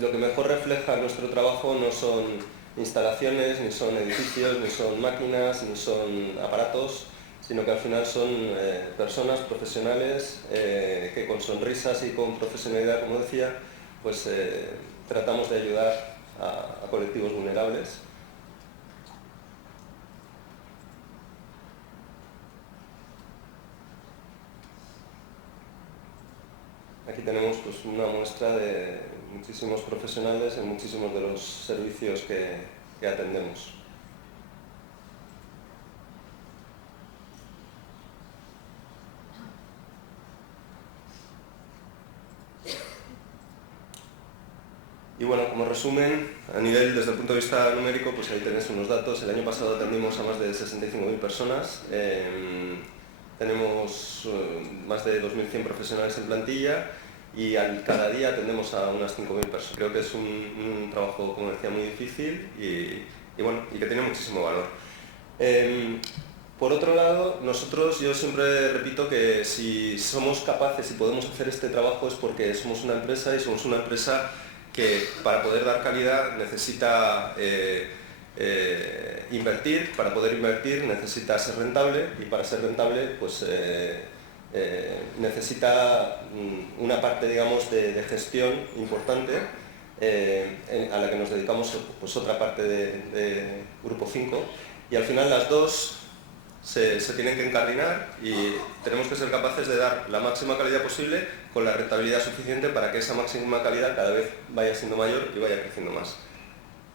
Lo que mejor refleja nuestro trabajo no son instalaciones, ni son edificios, ni son máquinas, ni son aparatos, sino que al final son personas profesionales que con sonrisas y con profesionalidad, como decía, pues tratamos de ayudar a colectivos vulnerables. Aquí tenemos pues, una muestra de muchísimos profesionales en muchísimos de los servicios que atendemos. Y bueno, como resumen, a nivel, desde el punto de vista numérico, pues ahí tenéis unos datos. El año pasado atendimos a más de 65.000 personas. Tenemos más de 2.100 profesionales en plantilla y cada día atendemos a unas 5.000 personas. Creo que es un trabajo, como decía, muy difícil y bueno, y que tiene muchísimo valor. Por otro lado, yo siempre repito que si somos capaces y podemos hacer este trabajo es porque somos una empresa y somos una empresa que para poder dar calidad necesita invertir, para poder invertir necesita ser rentable y para ser rentable pues necesita una parte, digamos, de gestión importante a la que nos dedicamos pues otra parte de Grupo 5 y al final las dos se tienen que encardinar y tenemos que ser capaces de dar la máxima calidad posible con la rentabilidad suficiente para que esa máxima calidad cada vez vaya siendo mayor y vaya creciendo más.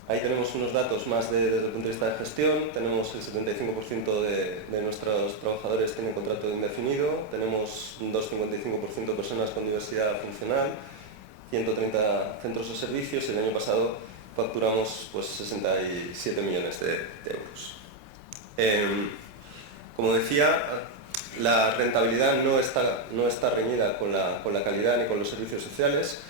Ahí tenemos unos datos más desde el punto de vista de gestión. Tenemos el 75% de nuestros trabajadores tienen contrato indefinido, tenemos un 2,55% de personas con diversidad funcional, 130 centros de servicios y el año pasado facturamos pues, 67 millones de euros. Como decía, la rentabilidad no está reñida con la calidad ni con los servicios sociales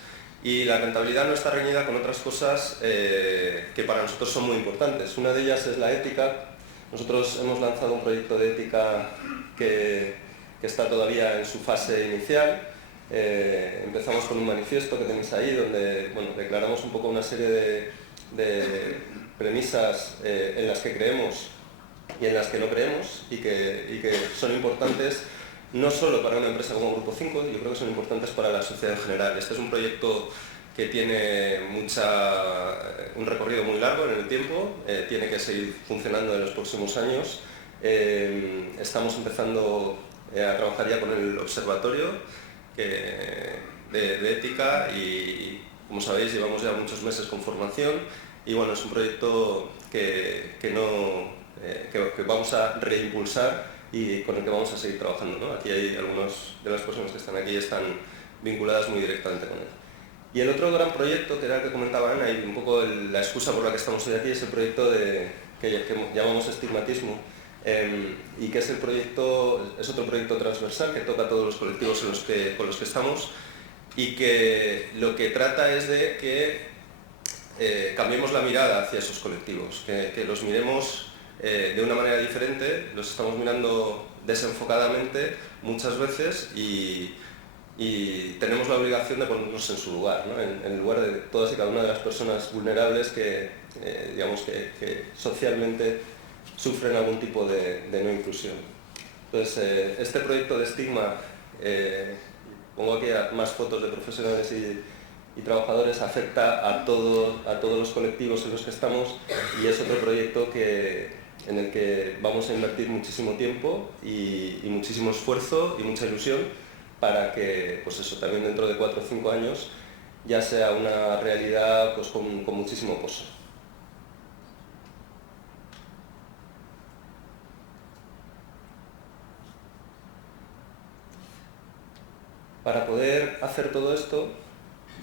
y la rentabilidad no está reñida con otras cosas que para nosotros son muy importantes. Una de ellas es la ética. Nosotros hemos lanzado un proyecto de ética que está todavía en su fase inicial. Empezamos con un manifiesto que tenéis ahí donde declaramos un poco una serie de premisas en las que creemos y en las que no creemos y que son importantes no solo para una empresa como Grupo 5, yo creo que son importantes para la sociedad en general. Este es un proyecto que tiene un recorrido muy largo en el tiempo, tiene que seguir funcionando en los próximos años. Estamos empezando a trabajar ya con el observatorio de ética y, como sabéis, llevamos ya muchos meses con formación y bueno, es un proyecto que vamos a reimpulsar y con el que vamos a seguir trabajando, ¿no? Aquí hay algunas de las personas que están aquí están vinculadas muy directamente con él. Y el otro gran proyecto, que era el que comentaba Ana, y un poco la excusa por la que estamos hoy aquí, es el proyecto que llamamos estigmatismo, y que es otro proyecto transversal que toca a todos los colectivos con los que estamos y que lo que trata es de que cambiemos la mirada hacia esos colectivos, que los miremos de una manera diferente, los estamos mirando desenfocadamente muchas veces y tenemos la obligación de ponernos en su lugar, ¿no? en el lugar de todas y cada una de las personas vulnerables que socialmente sufren algún tipo de no inclusión. Entonces, este proyecto de estigma, pongo aquí más fotos de profesionales y trabajadores, afecta a todos los colectivos en los que estamos y es otro proyecto en el que vamos a invertir muchísimo tiempo y muchísimo esfuerzo y mucha ilusión para que, pues eso, también dentro de 4 o 5 años ya sea una realidad pues, con muchísimo pozo. Para poder hacer todo esto,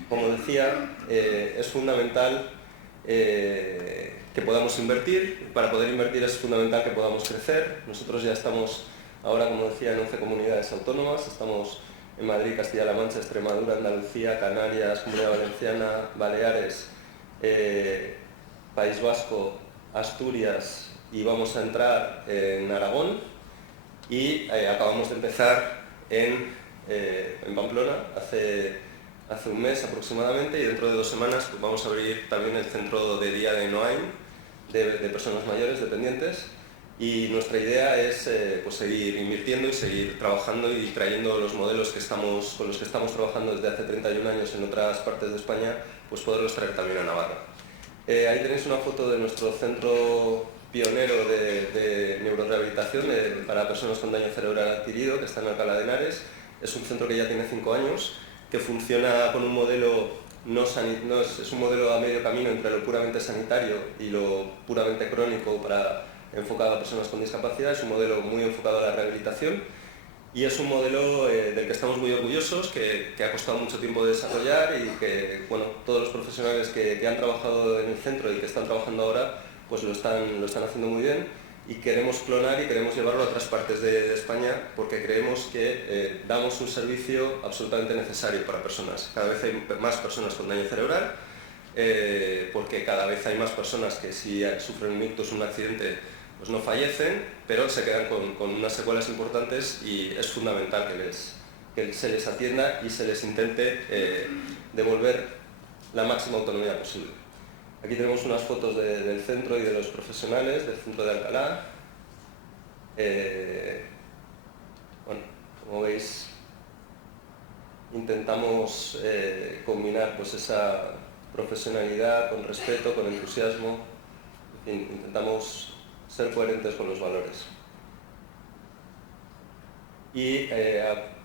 como decía, es fundamental que podamos invertir. Para poder invertir es fundamental que podamos crecer. Nosotros ya estamos ahora, como decía, en 11 comunidades autónomas. Estamos en Madrid, Castilla-La Mancha, Extremadura, Andalucía, Canarias, Comunidad Valenciana, Baleares, País Vasco, Asturias y vamos a entrar en Aragón y acabamos de empezar en Pamplona hace hace un mes aproximadamente, y dentro de 2 semanas pues, vamos a abrir también el centro de día de Noain, de personas mayores dependientes, y nuestra idea es pues seguir invirtiendo y seguir trabajando y trayendo los modelos con los que estamos trabajando desde hace 31 años en otras partes de España, pues poderlos traer también a Navarra. Ahí tenéis una foto de nuestro centro pionero de neurorehabilitación para personas con daño cerebral adquirido, que está en Alcalá de Henares. Es un centro que ya tiene 5 años, que funciona con un modelo es un modelo a medio camino entre lo puramente sanitario y lo puramente crónico enfocado a personas con discapacidad. Es un modelo muy enfocado a la rehabilitación y es un modelo del que estamos muy orgullosos, que ha costado mucho tiempo desarrollar y que bueno, todos los profesionales que han trabajado en el centro y que están trabajando ahora pues lo están haciendo muy bien, y queremos clonar y queremos llevarlo a otras partes de España porque creemos que damos un servicio absolutamente necesario para personas. Cada vez hay más personas con daño cerebral, porque cada vez hay más personas que si sufren un ictus, un accidente, pues no fallecen, pero se quedan con unas secuelas importantes, y es fundamental que se les atienda y se les intente devolver la máxima autonomía posible. Aquí tenemos unas fotos del centro y de los profesionales del centro de Alcalá. Bueno, como veis, intentamos combinar pues, esa profesionalidad con respeto, con entusiasmo. En fin, intentamos ser coherentes con los valores. Y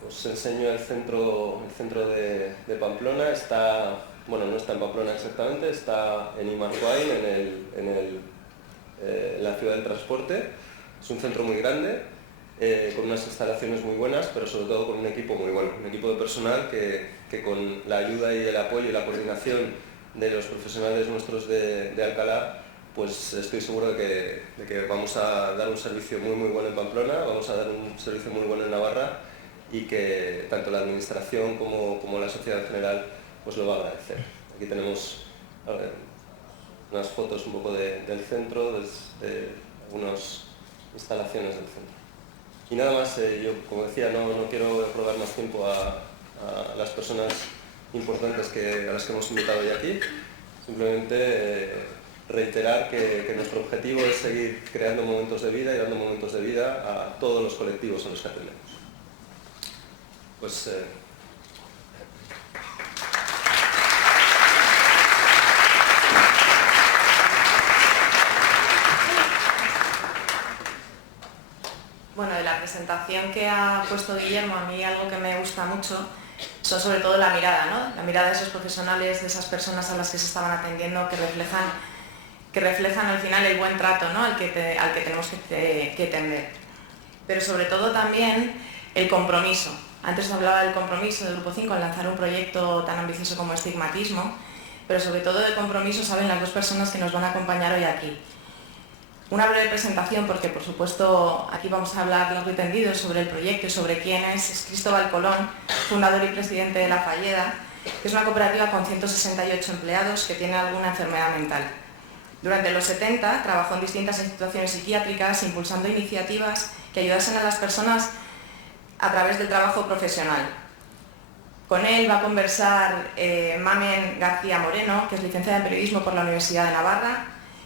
os enseño el centro de Pamplona. Bueno, no está en Pamplona exactamente, está en Imarcoain, en la ciudad del transporte. Es un centro muy grande, con unas instalaciones muy buenas, pero sobre todo con un equipo muy bueno, un equipo de personal que con la ayuda y el apoyo y la coordinación de los profesionales nuestros de Alcalá, pues estoy seguro de que vamos a dar un servicio muy bueno en Pamplona, vamos a dar un servicio muy bueno en Navarra, y que tanto la administración como la sociedad en general pues lo va a agradecer. Aquí tenemos unas fotos un poco del centro, de algunas instalaciones del centro. Y nada más, yo como decía, no quiero robar más tiempo a las personas importantes a las que hemos invitado hoy aquí. Simplemente reiterar que nuestro objetivo es seguir creando momentos de vida y dando momentos de vida a todos los colectivos a los que atendemos. Pues, bueno, de la presentación que ha puesto Guillermo, a mí algo que me gusta mucho son sobre todo la mirada, ¿no? La mirada de esos profesionales, de esas personas a las que se estaban atendiendo, que reflejan al final el buen trato, ¿no? al que tenemos que tender. Pero sobre todo también el compromiso. Antes hablaba del compromiso del Grupo 5 en lanzar un proyecto tan ambicioso como Estigmatismo, pero sobre todo de compromiso saben las dos personas que nos van a acompañar hoy aquí. Una breve presentación, porque por supuesto aquí vamos a hablar largo y tendido sobre el proyecto y sobre quién es Cristóbal Colón, fundador y presidente de La Falleda, que es una cooperativa con 168 empleados que tiene alguna enfermedad mental. Durante los 70 trabajó en distintas instituciones psiquiátricas impulsando iniciativas que ayudasen a las personas a través del trabajo profesional. Con él va a conversar Mamen García Moreno, que es licenciada en periodismo por la Universidad de Navarra,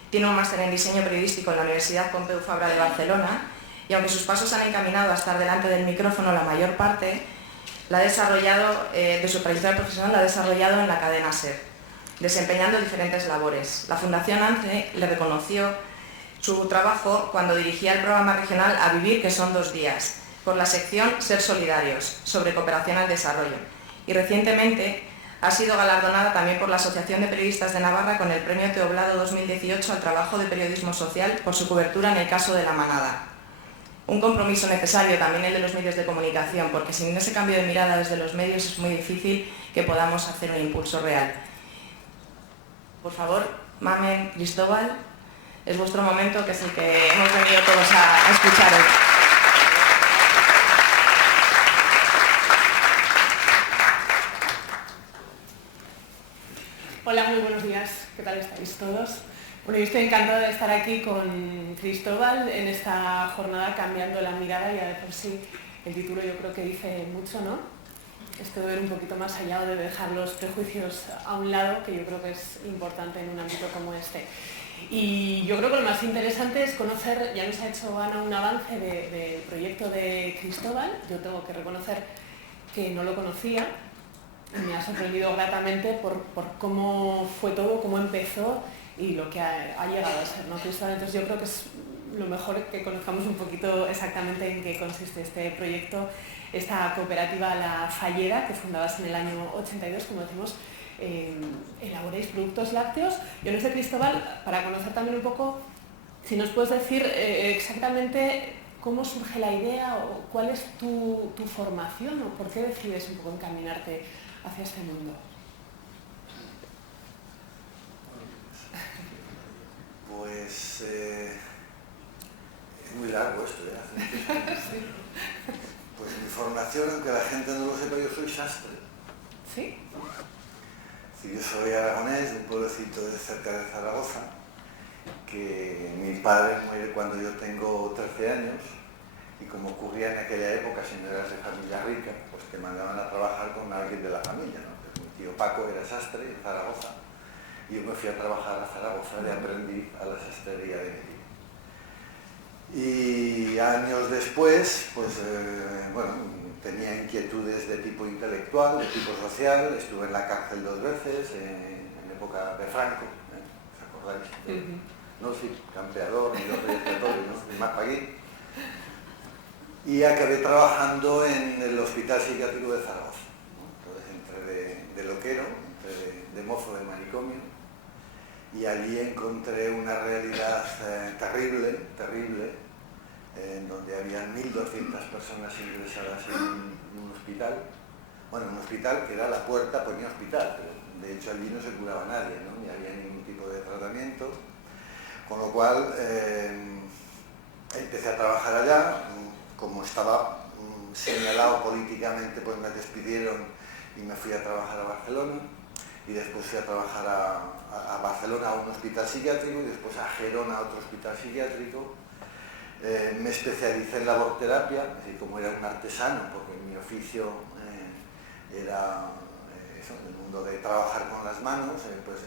tiene un máster en diseño periodístico en la Universidad Pompeu Fabra de Barcelona, y aunque sus pasos han encaminado a estar delante del micrófono la mayor parte, de su trayectoria profesional la ha desarrollado en la cadena SER, desempeñando diferentes labores. La Fundación ANCE le reconoció su trabajo cuando dirigía el programa regional A Vivir, que son 2 días, por la sección Ser Solidarios, sobre cooperación al desarrollo. Y recientemente ha sido galardonada también por la Asociación de Periodistas de Navarra con el Premio Teoblado 2018 al trabajo de periodismo social por su cobertura en el caso de La Manada. Un compromiso necesario también el de los medios de comunicación, porque sin ese cambio de mirada desde los medios es muy difícil que podamos hacer un impulso real. Por favor, Mamen, Cristóbal, es vuestro momento, que es el que hemos venido todos a escuchar hoy. Hola, muy buenos días. ¿Qué tal estáis todos? Bueno, yo estoy encantada de estar aquí con Cristóbal en esta jornada Cambiando la Mirada, y a de por sí el título yo creo que dice mucho, ¿no? esto de ver un poquito más allá, de dejar los prejuicios a un lado, que yo creo que es importante en un ámbito como este. Y yo creo que lo más interesante es conocer, ya nos ha hecho Ana un avance del proyecto de Cristóbal. Yo tengo que reconocer que no lo conocía y me ha sorprendido gratamente por cómo fue todo, cómo empezó y lo que ha llegado a ser, ¿no, Cristóbal? Entonces yo creo que es lo mejor que conozcamos un poquito exactamente en qué consiste este proyecto, esta cooperativa La Fallera, que fundabas en el año 82, como decimos. Elaboréis productos lácteos. Yo no sé, Cristóbal, para conocer también un poco, si nos puedes decir exactamente cómo surge la idea o cuál es tu formación o por qué decides un poco encaminarte hacia este mundo. Pues es muy largo esto, ¿eh? Sí. Pues mi formación, aunque la gente no lo sepa, yo soy sastre. ¿Sí? Yo soy aragonés, de un pueblecito de cerca de Zaragoza, que mi padre muere cuando yo tengo 13 años, y como ocurría en aquella época, si no eras de familia rica, pues te mandaban a trabajar con alguien de la familia, ¿no? Pues mi tío Paco era sastre en Zaragoza, y yo me fui a trabajar a Zaragoza de aprendiz a la sastrería de mi tío. Y años después, pues bueno, tenía inquietudes de tipo intelectual, de tipo social, estuve en la cárcel 2 veces, en época de Franco, ¿os acordáis? No, sí, campeador, y los reyes católicos, ¿no? Y más aquí. Y acabé trabajando en el Hospital Psiquiátrico de Zaragoza, ¿no? Entonces entré de loquero, entré de mozo de manicomio, y allí encontré una realidad terrible, en donde había 1.200 personas ingresadas en un hospital. Bueno, un hospital que era la puerta, ponía hospital, pero de hecho allí no se curaba nadie, ¿no? Ni había ningún tipo de tratamiento. Con lo cual empecé a trabajar allá. Como estaba señalado políticamente, pues me despidieron y me fui a trabajar a Barcelona. Y después fui a trabajar a Barcelona a un hospital psiquiátrico y después a Gerona a otro hospital psiquiátrico. Me especialicé en laborterapia, es decir, como era un artesano, porque mi oficio era eso, el mundo de trabajar con las manos, pues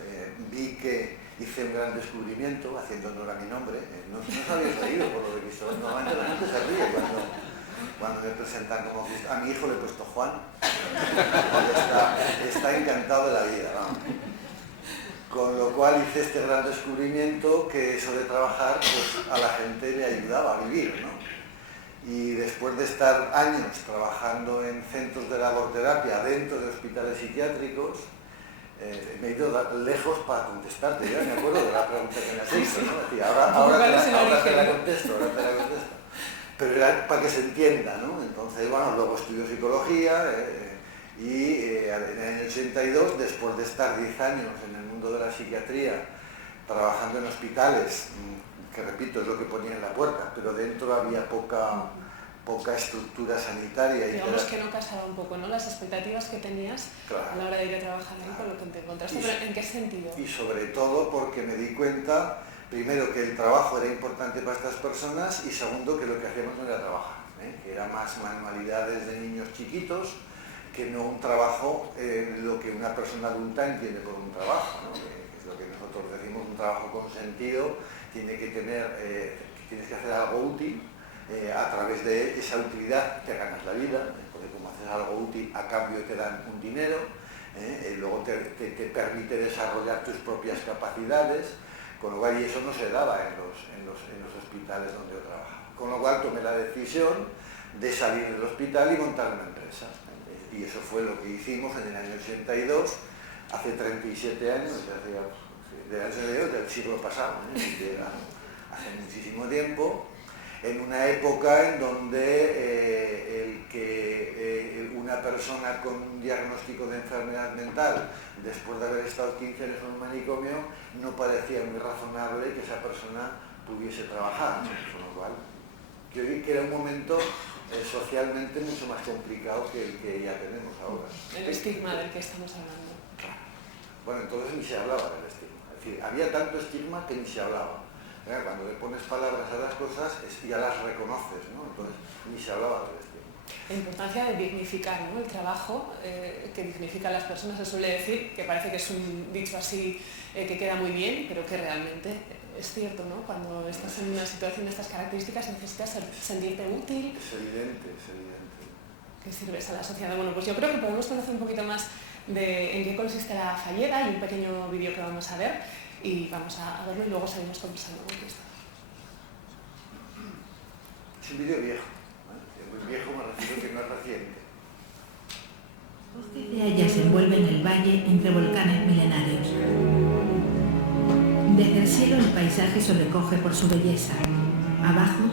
vi que hice un gran descubrimiento, haciendo honor a mi nombre. No os habéis reído por lo de Cristóbal, normalmente la gente se ríe cuando me presentan como Cristóbal. A mi hijo le he puesto Juan, está encantado de la vida, ¿no? Con lo cual hice este gran descubrimiento, que eso de trabajar, pues a la gente le ayudaba a vivir, ¿no? Y después de estar años trabajando en centros de laborterapia dentro de hospitales psiquiátricos, me he ido lejos para contestarte. Ya me acuerdo de la pregunta que me has hecho, ¿no? Es decir, ahora te la contesto. Pero era para que se entienda, ¿no? Entonces, bueno, luego estudio psicología y en el año 82, después de estar 10 años en el mundo de la psiquiatría, trabajando en hospitales, que repito, es lo que ponía en la puerta, pero dentro había poca estructura sanitaria. Digamos que no casaba un poco, ¿no? Las expectativas que tenías, claro, a la hora de ir a trabajar ahí, con lo que te encontraste, pero ¿en qué sentido? Y sobre todo porque me di cuenta, primero, que el trabajo era importante para estas personas, y segundo, que lo que hacíamos no era trabajar, que era más manualidades de niños chiquitos, que no un trabajo, lo que una persona adulta entiende por un trabajo, ¿no? Que es lo que nosotros decimos, un trabajo con sentido. Tiene que tener, tienes que hacer algo útil, a través de esa utilidad te ganas la vida, porque como haces algo útil, a cambio te dan un dinero, luego te permite desarrollar tus propias capacidades, con lo cual, y eso no se daba en los hospitales donde yo trabajaba. Con lo cual tomé la decisión de salir del hospital y montar una empresa. Y eso fue lo que hicimos en el año 82, hace 37 años, del siglo pasado, hace muchísimo tiempo, en una época en donde una persona con un diagnóstico de enfermedad mental, después de haber estado 15 años en un manicomio, no parecía muy razonable que esa persona pudiese trabajar, ¿no? Con lo cual, yo vi que era un momento socialmente mucho más complicado que el que ya tenemos ahora. El estigma del que estamos hablando. Bueno, entonces ni se hablaba del estigma. Es decir, había tanto estigma que ni se hablaba. Cuando le pones palabras a las cosas, ya las reconoces, ¿no? Entonces ni se hablaba del estigma. la importancia de dignificar, ¿no?, el trabajo, que dignifica a las personas. Se suele decir, que parece que es un dicho así que queda muy bien, pero que realmente es cierto, ¿no? Cuando estás en una situación de estas características necesitas sentirte útil. Es evidente, es evidente. Que sirves a la sociedad. Bueno, pues yo creo que podemos conocer un poquito más de en qué consiste la Falleda. Hay un pequeño vídeo que vamos a ver y vamos a verlo y luego seguimos conversando con esto. Es un vídeo viejo, ¿eh? Es muy viejo, me refiero que no es reciente. Bosques de hayas se envuelven el valle entre volcanes milenarios. Desde el cielo el paisaje sobrecoge por su belleza. Abajo,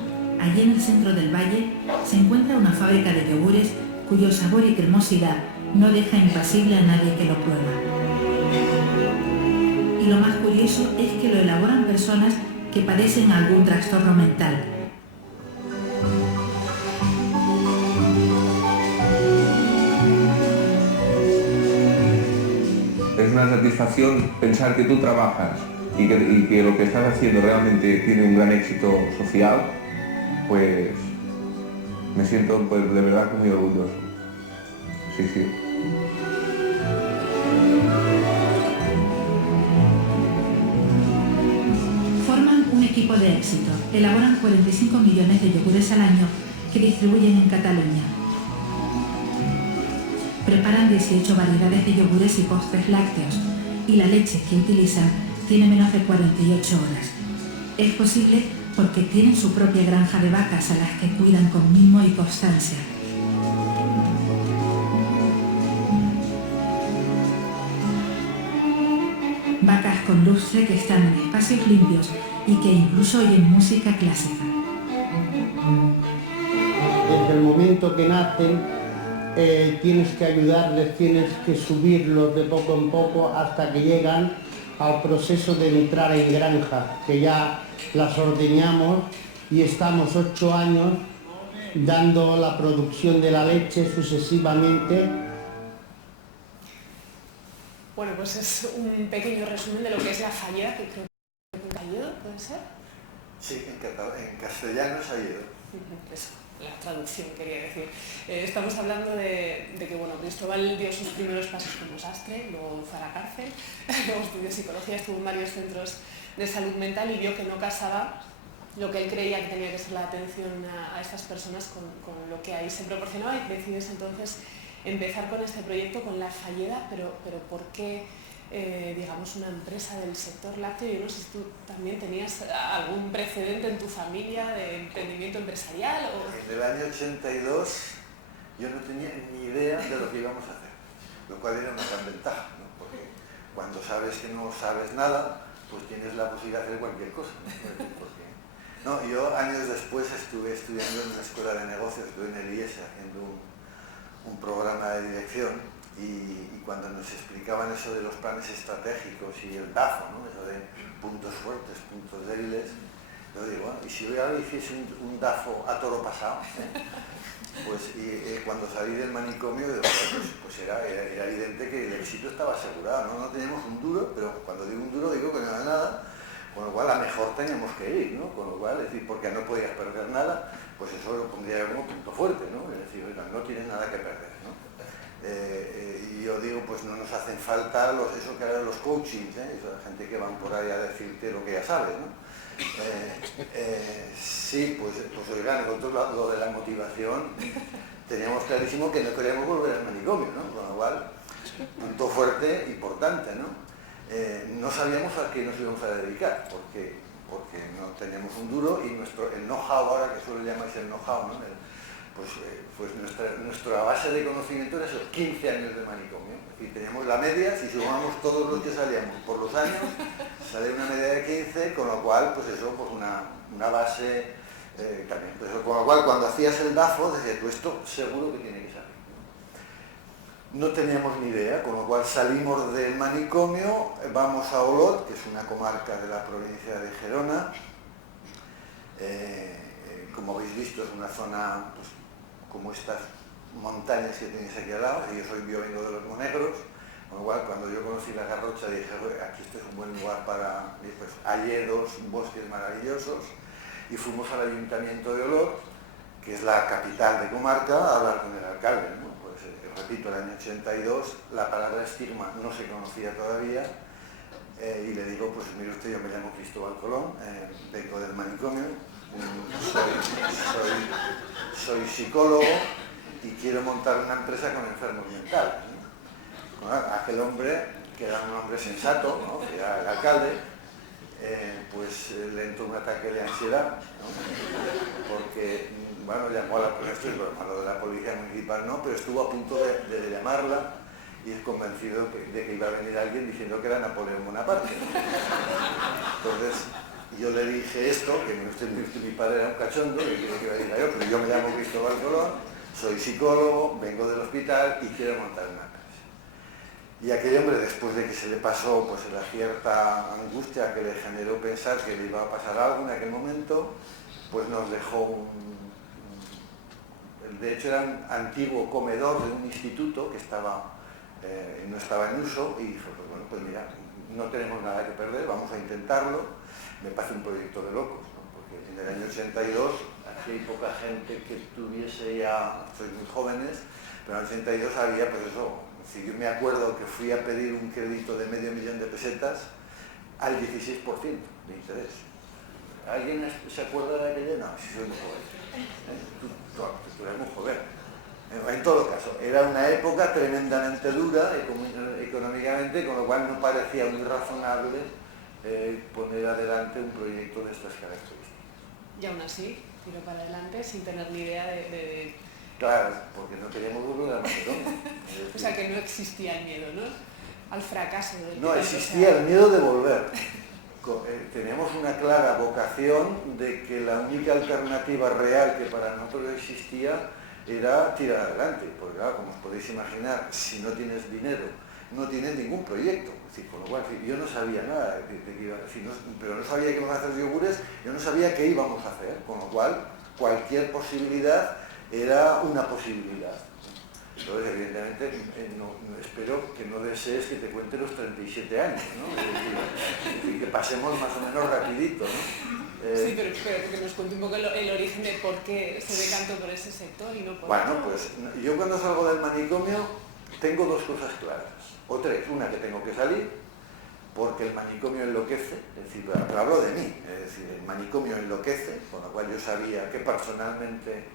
allí en el centro del valle, se encuentra una fábrica de yogures cuyo sabor y cremosidad no deja impasible a nadie que lo prueba. Y lo más curioso es que lo elaboran personas que padecen algún trastorno mental. Es una satisfacción pensar que tú trabajas y que lo que estás haciendo realmente tiene un gran éxito social, pues me siento pues, de verdad muy orgulloso. Sí, sí. Forman un equipo de éxito. Elaboran 45 millones de yogures al año que distribuyen en Cataluña. Preparan 18 variedades de yogures y postres lácteos y la leche que utilizan tiene menos de 48 horas. Es posible porque tienen su propia granja de vacas a las que cuidan con mimo y constancia. Vacas con lustre que están en espacios limpios y que incluso oyen música clásica. Desde el momento que nacen, tienes que ayudarles, tienes que subirlos de poco en poco hasta que llegan al proceso de entrar en granja, que ya las ordeñamos y estamos 8 años dando la producción de la leche sucesivamente. Bueno, pues es un pequeño resumen de lo que es la Falleda, que creo que en Calledo, ¿puede ser? Sí, en castellano es Aiero. Eso, la traducción quería decir. Estamos hablando de que, bueno, Cristóbal dio sus primeros pasos como sastre, luego fue a la cárcel, luego estudió psicología, estuvo en varios centros de salud mental y vio que no casaba lo que él creía que tenía que ser la atención a estas personas con lo que ahí se proporcionaba, y decides entonces empezar con este proyecto, con la Falleda, pero ¿por qué, digamos, una empresa del sector lácteo? Yo no sé si tú también tenías algún precedente en tu familia de emprendimiento empresarial. En el año 82 yo no tenía ni idea de lo que íbamos a hacer, lo cual era una gran ventaja, ¿no? Porque cuando sabes que no sabes nada, pues tienes la posibilidad de hacer cualquier cosa, ¿no? Yo años después estuve estudiando en una escuela de negocios, estuve en el IES haciendo un programa de dirección y cuando nos explicaban eso de los planes estratégicos y el DAFO, ¿no? Eso de puntos fuertes, puntos débiles, yo digo, bueno, y si yo ahora hiciese un DAFO a toro pasado, pues cuando salí del manicomio, pues era evidente que el éxito estaba asegurado, ¿no? No teníamos un duro, pero cuando digo un duro digo que no era nada, con lo cual a mejor teníamos que ir, ¿no? Con lo cual, es decir, porque no podías perder nada, pues eso lo pondría como punto fuerte, ¿no? Es decir, oiga, no tienes nada que perder, ¿no? Y yo digo, pues no nos hacen falta eso que eran los coachings, esa gente que van por ahí a decirte lo que ya sabes, ¿no? Sí, pues oiga, nosotros lo de la motivación teníamos clarísimo que no queríamos volver al manicomio, ¿no? Con lo cual, punto fuerte, importante, ¿no? No sabíamos a qué nos íbamos a dedicar, porque no teníamos un duro y el know-how, ahora que suele llamarse el know-how, ¿no? Pues nuestra base de conocimiento era esos 15 años de manicomio. Y teníamos la media, si sumamos todos los que salíamos por los años, sale una media de 15, con lo cual, pues eso, pues una base también. Pues, con lo cual, cuando hacías el DAFO, decías, tú esto seguro que tiene que salir. No teníamos ni idea, con lo cual salimos del manicomio, vamos a Olot, que es una comarca de la provincia de Gerona. Como habéis visto, es una zona pues, como estas montañas que tenéis aquí al lado, y yo vengo de los Monegros, con lo cual cuando yo conocí la Garrocha dije, aquí este es un buen lugar para hayedos, bosques maravillosos, y fuimos al ayuntamiento de Olot, que es la capital de comarca, a hablar con el alcalde, ¿no? Pues repito, el año 82 la palabra estigma no se conocía todavía, y le digo, pues mire usted, yo me llamo Cristóbal Colón, vengo del manicomio, soy psicólogo y quiero montar una empresa con enfermos mentales, ¿no? Bueno, aquel hombre, que era un hombre sensato, ¿no? Que era el alcalde, pues le entró un ataque de ansiedad, ¿no? Porque, bueno, llamó a la policía, a lo de la policía municipal no, pero estuvo a punto de llamarla y es convencido de que iba a venir alguien diciendo que era Napoleón Bonaparte. Entonces, yo le dije esto, que mi padre era un cachondo, y que iba a decir yo, pero yo me llamo Cristóbal Colón, soy psicólogo, vengo del hospital y quiero montar una empresa. Y aquel hombre, después de que se le pasó pues la cierta angustia que le generó pensar que le iba a pasar algo en aquel momento, pues nos dejó de hecho era un antiguo comedor de un instituto que no estaba en uso, y dijo, pues bueno, pues mira, no tenemos nada que perder, vamos a intentarlo. Me parece un proyecto de locos, ¿no? Porque en el año 82 aquí hay poca gente que tuviese ya, sois muy jóvenes, pero en el 82 había, pues eso, si yo me acuerdo que fui a pedir un crédito de $500,000 de pesetas al 16% de interés. ¿Alguien se acuerda de aquello? No, si soy muy joven. Tú eres muy joven. En todo caso, era una época tremendamente dura económicamente, con lo cual no parecía muy razonable poner adelante un proyecto de estas características. Y aún así, tiro para adelante sin tener ni idea de... Claro, porque no queríamos volver a Macedonia. O sea, que no existía el miedo, ¿no? Al fracaso. No, existía el miedo de volver. Teníamos una clara vocación de que la única alternativa real que para nosotros existía era tirar adelante, porque claro, como os podéis imaginar, si no tienes dinero, no tienes ningún proyecto. Es decir, con lo cual, yo no sabía nada, pero no sabía que íbamos a hacer yogures, yo no sabía qué íbamos a hacer, con lo cual cualquier posibilidad era una posibilidad. Entonces, evidentemente, espero que no desees que te cuente los 37 años, ¿no? Y que pasemos más o menos rapidito, ¿no? Sí, pero que nos cuente un poco el origen de por qué se decantó por ese sector y no por Bueno, otro. pues yo cuando salgo del manicomio tengo dos cosas claras, o tres. Una, que tengo que salir, porque el manicomio enloquece, es decir, pero hablo de mí, es decir, el manicomio enloquece, con lo cual yo sabía que personalmente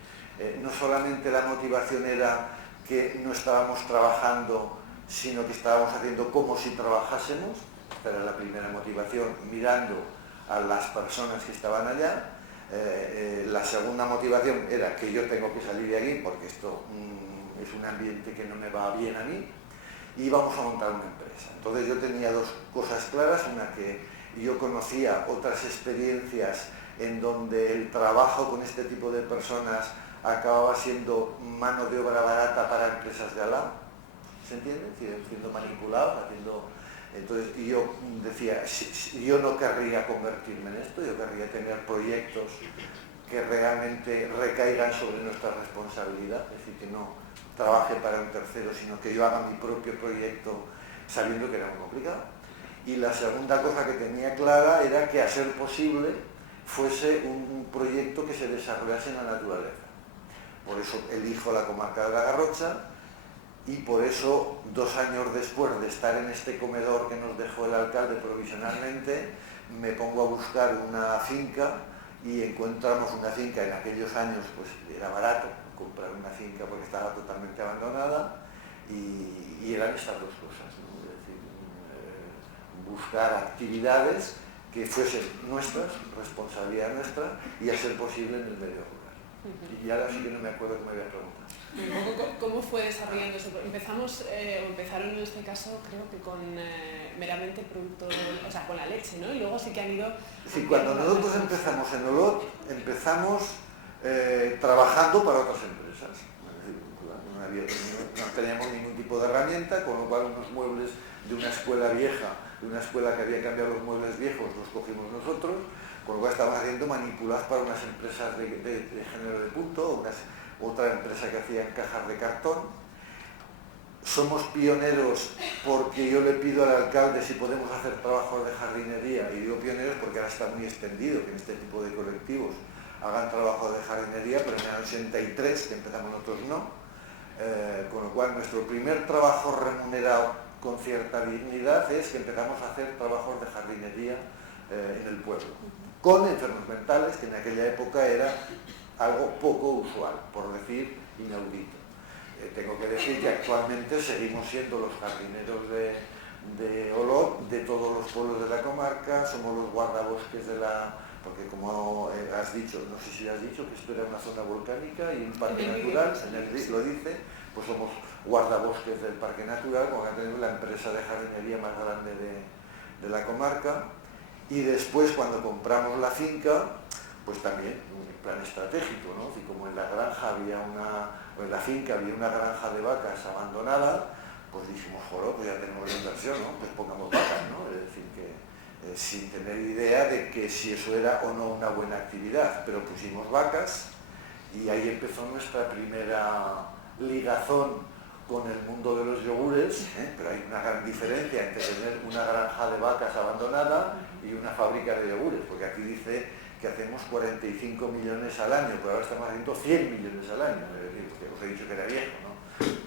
no solamente la motivación era que no estábamos trabajando, sino que estábamos haciendo como si trabajásemos. Esta era la primera motivación, mirando a las personas que estaban allá. La segunda motivación era que yo tengo que salir de aquí porque esto es un ambiente que no me va bien a mí, y vamos a montar una empresa. Entonces yo tenía dos cosas claras, una, que yo conocía otras experiencias en donde el trabajo con este tipo de personas acababa siendo mano de obra barata para empresas de al lado, ¿se entiende? Siendo manipulado, entonces yo decía, yo no querría convertirme en esto, yo querría tener proyectos que realmente recaigan sobre nuestra responsabilidad, es decir, que no trabaje para un tercero, sino que yo haga mi propio proyecto sabiendo que era muy complicado. Y la segunda cosa que tenía clara era que, a ser posible, fuese un proyecto que se desarrollase en la naturaleza. Por eso elijo la comarca de la Garrocha, y por eso, 2 años después de estar en este comedor que nos dejó el alcalde provisionalmente, me pongo a buscar una finca y encontramos una finca. En aquellos años pues era barato comprar una finca porque estaba totalmente abandonada, y eran estas dos cosas, ¿no? Es decir, buscar actividades que fuesen nuestras, responsabilidad nuestra, y a ser posible en el medio rural. Y ahora sí que no me acuerdo que me había preguntado. ¿Cómo fue desarrollando eso? Empezaron en este caso, creo que con meramente producto, o sea, con la leche, ¿no? Y luego sí que han ido... Sí, cuando nosotros empezamos en Olot, empezamos trabajando para otras empresas. No teníamos ningún tipo de herramienta, con lo cual unos muebles de una escuela vieja, de una escuela que había cambiado los muebles viejos, los cogimos nosotros, con lo cual estábamos haciendo manipuladas para unas empresas de género de punto, otra empresa que hacía cajas de cartón. Somos pioneros porque yo le pido al alcalde si podemos hacer trabajos de jardinería, y digo pioneros porque ahora está muy extendido que en este tipo de colectivos hagan trabajo de jardinería, pero en el 83, que empezamos nosotros no, con lo cual nuestro primer trabajo remunerado con cierta dignidad es que empezamos a hacer trabajos de jardinería en el pueblo, con enfermos mentales, que en aquella época era algo poco usual, por decir inaudito. Tengo que decir que actualmente seguimos siendo los jardineros de Olot, de todos los pueblos de la comarca, somos los guardabosques de la... Porque como has dicho, no sé si has dicho que esto era una zona volcánica y un parque natural, en el RIS lo dice, pues somos guardabosques del parque natural, como que tenemos la empresa de jardinería más grande de la comarca. Y después, cuando compramos la finca, pues también un plan estratégico, ¿no? Y como en la granja en la finca había una granja de vacas abandonada, pues dijimos, joder, pues ya tenemos la inversión, ¿no? Pues pongamos vacas, ¿no? Es decir, que sin tener idea de que si eso era o no una buena actividad, pero pusimos vacas y ahí empezó nuestra primera ligazón con el mundo de los yogures, pero hay una gran diferencia entre tener una granja de vacas abandonada y una fábrica de yogures, porque aquí dice que hacemos 45 millones al año, pero ahora estamos haciendo 100 millones al año, es decir, porque os he dicho que era viejo, ¿no?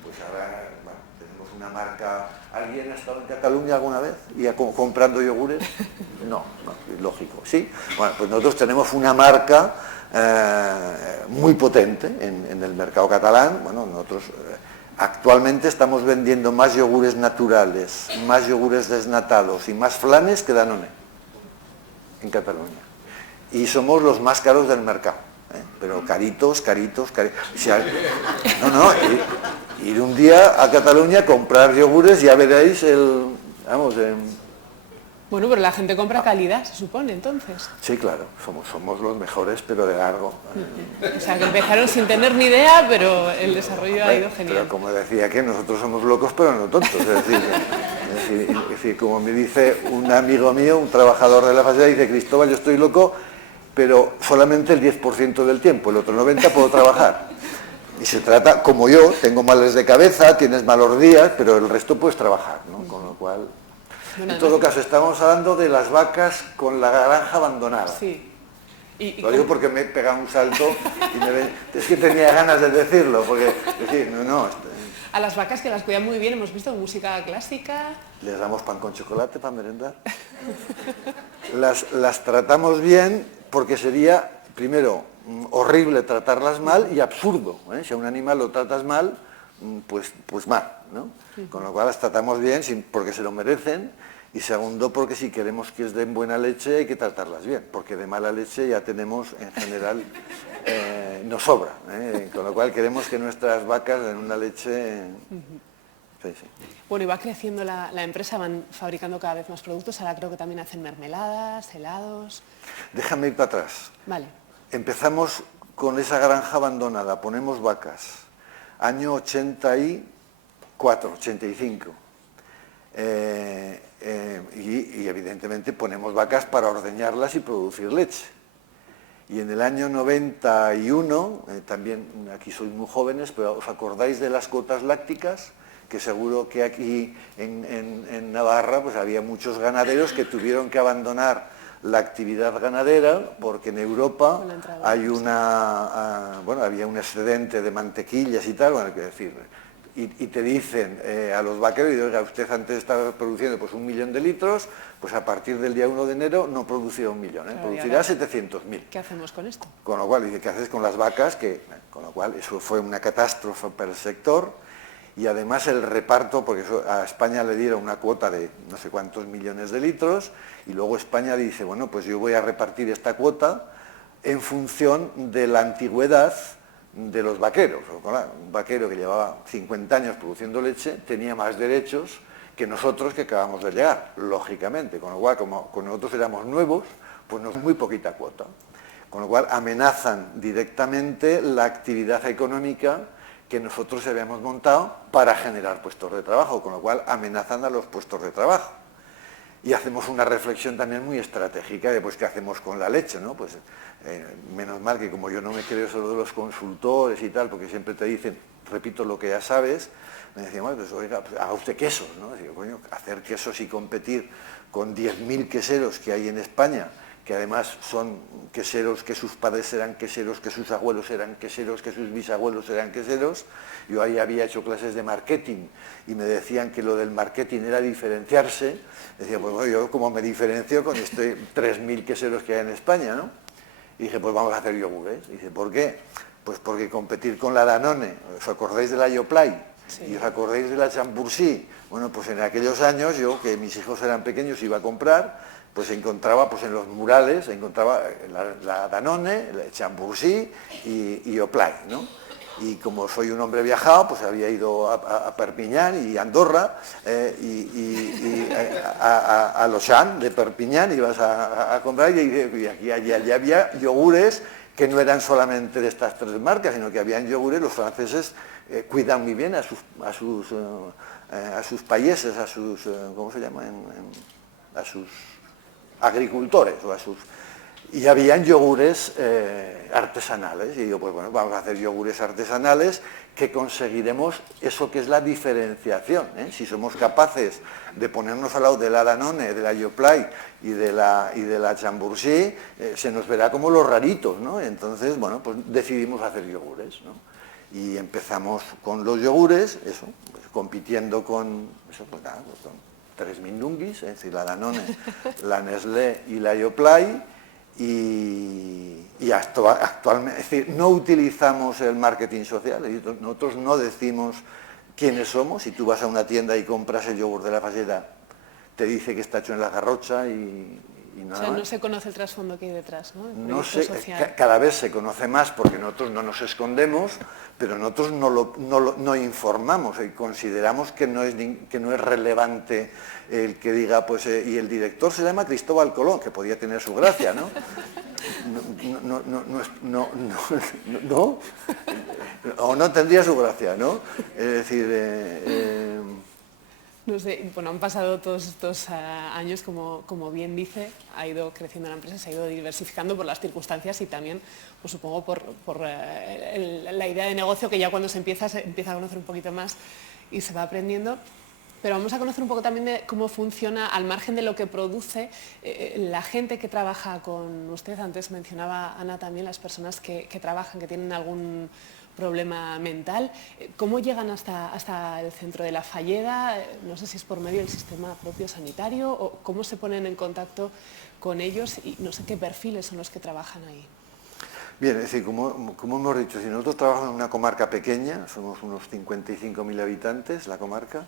Pues ahora, bueno, tenemos una marca... ¿Alguien ha estado en Cataluña alguna vez y comprando yogures? No, lógico, ¿sí? Bueno, pues nosotros tenemos una marca muy potente en el mercado catalán. Bueno, nosotros actualmente estamos vendiendo más yogures naturales, más yogures desnatados y más flanes que Danone en Cataluña. Y somos los más caros del mercado, pero caritos. O sea, ir un día a Cataluña, comprar yogures, ya veréis Bueno, pero la gente compra calidad, se supone, entonces. Sí, claro, somos los mejores, pero de largo. O sea, que empezaron sin tener ni idea, pero el desarrollo ha ido genial. Pero como decía que nosotros somos locos, pero no tontos. Es decir, como me dice un amigo mío, un trabajador de la facilidad, dice, Cristóbal, yo estoy loco, pero solamente el 10% del tiempo, el otro 90% puedo trabajar. Y se trata, como yo, tengo males de cabeza, tienes malos días, pero el resto puedes trabajar, ¿no? Con lo cual... Bueno, en todo caso, estamos hablando de las vacas con la granja abandonada. Sí. Lo digo porque me he pegado un salto y es que tenía ganas de decirlo, porque decir, A las vacas que las cuidan muy bien, hemos visto música clásica. Les damos pan con chocolate para merendar. Las tratamos bien porque sería, primero, horrible tratarlas mal y absurdo, ¿eh? Si a un animal lo tratas mal, pues mal, ¿no? Con lo cual las tratamos bien porque se lo merecen, y segundo porque si queremos que den buena leche hay que tratarlas bien, porque de mala leche ya tenemos en general, nos sobra, ¿eh? Con lo cual queremos que nuestras vacas den una leche... Sí. Bueno, y va creciendo la empresa, van fabricando cada vez más productos, ahora creo que también hacen mermeladas, helados... Déjame ir para atrás. Vale. Empezamos con esa granja abandonada, ponemos vacas, año 84, 85, y evidentemente ponemos vacas para ordeñarlas y producir leche. Y en el año 91, también aquí sois muy jóvenes, pero ¿os acordáis de las cuotas lácticas? Que seguro que aquí en Navarra pues había muchos ganaderos que tuvieron que abandonar la actividad ganadera porque en Europa hay había un excedente de mantequillas y tal, bueno, hay que decir, y te dicen a los vaqueros, oiga, usted antes estaba produciendo pues 1 millón de litros, pues a partir del día 1 de enero no producirá 1 millón, producirá 700.000. ¿Qué hacemos con esto? Con lo cual, dice, ¿qué haces con las vacas? Con lo cual, eso fue una catástrofe para el sector. Y además el reparto, porque a España le dieron una cuota de no sé cuántos millones de litros, y luego España dice, bueno, pues yo voy a repartir esta cuota en función de la antigüedad de los vaqueros. Un vaquero que llevaba 50 años produciendo leche tenía más derechos que nosotros que acabamos de llegar, lógicamente. Con lo cual, como nosotros éramos nuevos, pues nos muy poquita cuota. Con lo cual amenazan directamente la actividad económica que nosotros habíamos montado para generar puestos de trabajo, con lo cual amenazan a los puestos de trabajo. Y hacemos una reflexión también muy estratégica de pues qué hacemos con la leche, ¿no? Pues menos mal que como yo no me creo solo de los consultores y tal, porque siempre te dicen, repito lo que ya sabes, me decían, bueno, pues oiga, pues haga usted quesos, ¿no? Digo, coño, hacer quesos y competir con 10.000 queseros que hay en España, que además son queseros, que sus padres eran queseros, que sus abuelos eran queseros, que sus bisabuelos eran queseros. Yo ahí había hecho clases de marketing y me decían que lo del marketing era diferenciarse. Decía, pues bueno, yo como me diferencio con estos 3.000 queseros que hay en España, ¿no? Y dije, pues vamos a hacer yogures. Dice, ¿por qué? Pues porque competir con la Danone, ¿os acordáis de la Yoplait? Sí. ¿Y os acordáis de la Chambourcy? Bueno, pues en aquellos años yo, que mis hijos eran pequeños, iba a comprar, pues encontraba pues en los murales, encontraba la Danone, la Chambourcy y Yoplait, ¿no? Y como soy un hombre viajado, pues había ido a Perpiñán y Andorra, a Lausanne de Perpiñán, ibas a comprar y aquí allí había yogures que no eran solamente de estas 3 marcas, sino que habían yogures, los franceses cuidan muy bien a sus países, a sus, ¿cómo se llama? A sus agricultores o a sus... Y habían yogures artesanales, y yo, pues bueno, vamos a hacer yogures artesanales que conseguiremos eso que es la diferenciación, ¿eh? Si somos capaces de ponernos al lado de la Danone, de la Yoplait y de la Chambourcy, se nos verá como los raritos, ¿no? Entonces, bueno, pues decidimos hacer yogures, ¿no? Y empezamos con los yogures, eso, pues, compitiendo con, eso, pues nada, pues, con 3.000 Nunguis, es decir, la Danone, la Nestlé y la Yoplait, y actualmente, es decir, no utilizamos el marketing social, nosotros no decimos quiénes somos. Si tú vas a una tienda y compras el yogur de la Falleda, te dice que está hecho en la Garrocha y nada. O sea, más. No se conoce el trasfondo que hay detrás, ¿no? No sé, cada vez se conoce más porque nosotros no nos escondemos, pero nosotros no informamos y consideramos que no es relevante el que diga, pues, y el director se llama Cristóbal Colón, que podía tener su gracia, ¿no? No, o no tendría su gracia, ¿no? Es decir... No sé, bueno, han pasado todos estos años, como bien dice, ha ido creciendo la empresa, se ha ido diversificando por las circunstancias y también, pues supongo, por la idea de negocio, que ya cuando se empieza a conocer un poquito más y se va aprendiendo. Pero vamos a conocer un poco también de cómo funciona, al margen de lo que produce, la gente que trabaja con usted. Antes mencionaba Ana también las personas que trabajan, que tienen algún problema mental. ¿Cómo llegan hasta el centro de la Falleda? No sé si es por medio del sistema propio sanitario o cómo se ponen en contacto con ellos y no sé qué perfiles son los que trabajan ahí. Bien, es decir, como hemos dicho, si nosotros trabajamos en una comarca pequeña, somos unos 55.000 habitantes, la comarca,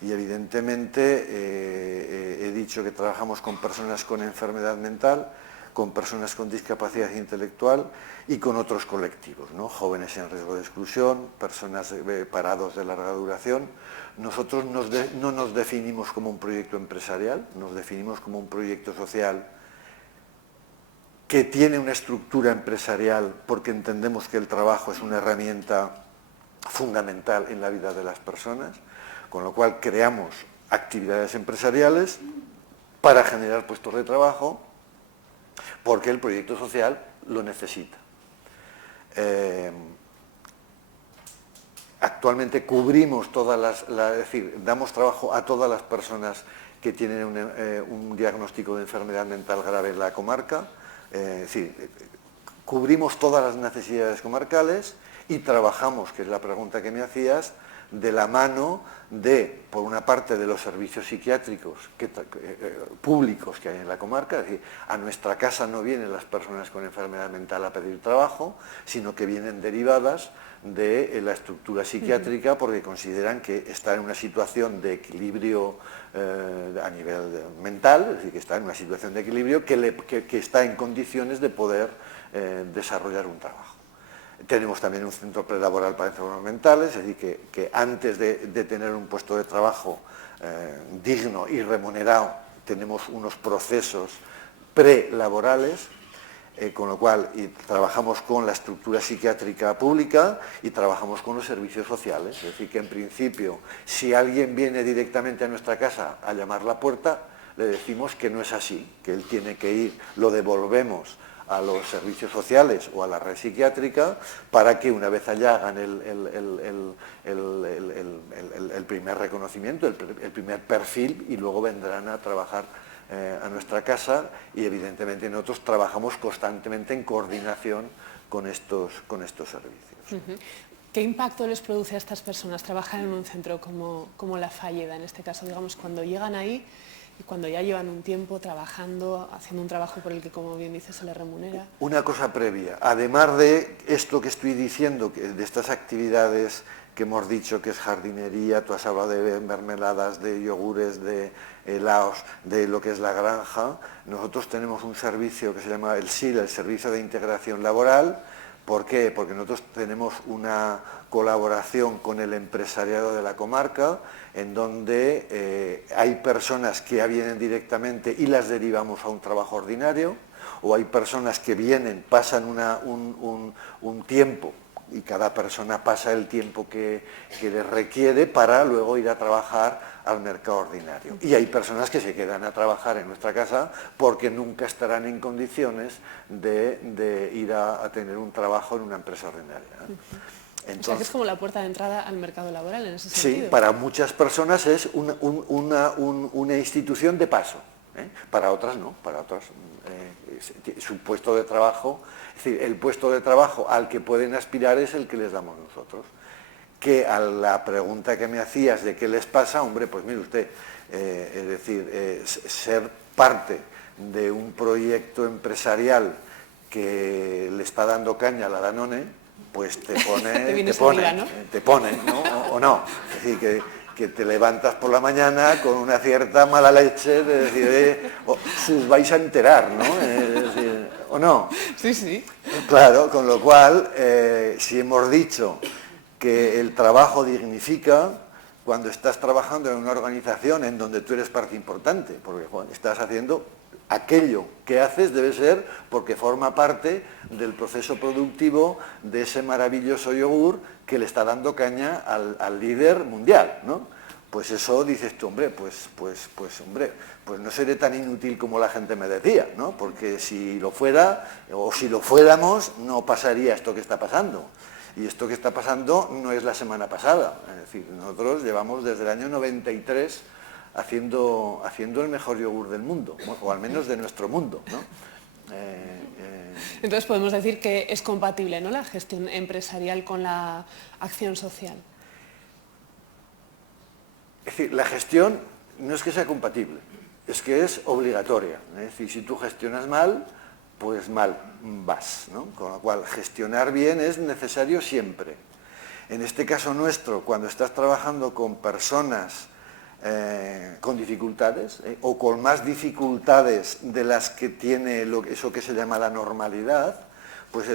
y evidentemente he dicho que trabajamos con personas con enfermedad mental, con personas con discapacidad intelectual y con otros colectivos, ¿no? Jóvenes en riesgo de exclusión, personas parados de larga duración. Nosotros no nos definimos como un proyecto empresarial, nos definimos como un proyecto social que tiene una estructura empresarial porque entendemos que el trabajo es una herramienta fundamental en la vida de las personas, con lo cual creamos actividades empresariales para generar puestos de trabajo porque el proyecto social lo necesita. Actualmente cubrimos es decir, damos trabajo a todas las personas que tienen un diagnóstico de enfermedad mental grave en la comarca, es decir, cubrimos todas las necesidades comarcales y trabajamos, que es la pregunta que me hacías, de la mano de, por una parte, de los servicios psiquiátricos públicos que hay en la comarca, es decir, a nuestra casa no vienen las personas con enfermedad mental a pedir trabajo, sino que vienen derivadas de la estructura psiquiátrica porque consideran que está en una situación de equilibrio a nivel mental, es decir, que está en una situación de equilibrio que está en condiciones de poder desarrollar un trabajo. Tenemos también un centro prelaboral para enfermos mentales, es decir, que antes de tener un puesto de trabajo digno y remunerado, tenemos unos procesos prelaborales, con lo cual trabajamos con la estructura psiquiátrica pública y trabajamos con los servicios sociales. Es decir, que en principio, si alguien viene directamente a nuestra casa a llamar la puerta, le decimos que no es así, que él tiene que ir, lo devolvemos a los servicios sociales o a la red psiquiátrica para que una vez allá hagan el primer reconocimiento, el primer perfil y luego vendrán a trabajar a nuestra casa y evidentemente nosotros trabajamos constantemente en coordinación con estos servicios. ¿Qué impacto les produce a estas personas trabajar en un centro como La Falleda, en este caso, digamos, cuando llegan ahí y cuando ya llevan un tiempo trabajando, haciendo un trabajo por el que, como bien dice, se les remunera? Una cosa previa, además de esto que estoy diciendo, de estas actividades que hemos dicho que es jardinería, tú has hablado de mermeladas, de yogures, de helados, de lo que es la granja, nosotros tenemos un servicio que se llama el SIL, el Servicio de Integración Laboral. ¿Por qué? Porque nosotros tenemos una colaboración con el empresariado de la comarca, en donde hay personas que ya vienen directamente y las derivamos a un trabajo ordinario, o hay personas que vienen, pasan un tiempo, y cada persona pasa el tiempo que le requiere para luego ir a trabajar al mercado ordinario. Y hay personas que se quedan a trabajar en nuestra casa porque nunca estarán en condiciones de ir a tener un trabajo en una empresa ordinaria. Entonces, o sea, que es como la puerta de entrada al mercado laboral en ese sentido. Sí, para muchas personas es una institución de paso, para otras no, para otras su puesto de trabajo, es decir, el puesto de trabajo al que pueden aspirar es el que les damos nosotros. Que a la pregunta que me hacías de qué les pasa, hombre, pues mire usted, es decir, ser parte de un proyecto empresarial que le está dando caña a la Danone, pues te pone, ¿no? O no. Es decir, que te levantas por la mañana con una cierta mala leche de decir, os vais a enterar, ¿no? Es decir, ¿o no? Sí, sí. Claro, con lo cual, si hemos dicho que el trabajo dignifica, cuando estás trabajando en una organización en donde tú eres parte importante, porque estás haciendo aquello que haces debe ser porque forma parte del proceso productivo de ese maravilloso yogur que le está dando caña al líder mundial, ¿no? Pues eso dices tú, hombre, pues no seré tan inútil como la gente me decía, ¿no? Porque si lo fuera, o si lo fuéramos, no pasaría esto que está pasando. Y esto que está pasando no es la semana pasada, es decir, nosotros llevamos desde el año 93 haciendo el mejor yogur del mundo, o al menos de nuestro mundo, ¿no? Entonces podemos decir que es compatible, ¿no?, la gestión empresarial con la acción social. Es decir, la gestión no es que sea compatible, es que es obligatoria. Es decir, si tú gestionas mal, pues mal vas, ¿no? Con lo cual, gestionar bien es necesario siempre. En este caso nuestro, cuando estás trabajando con personas con dificultades o con más dificultades de las que tiene eso que se llama la normalidad, pues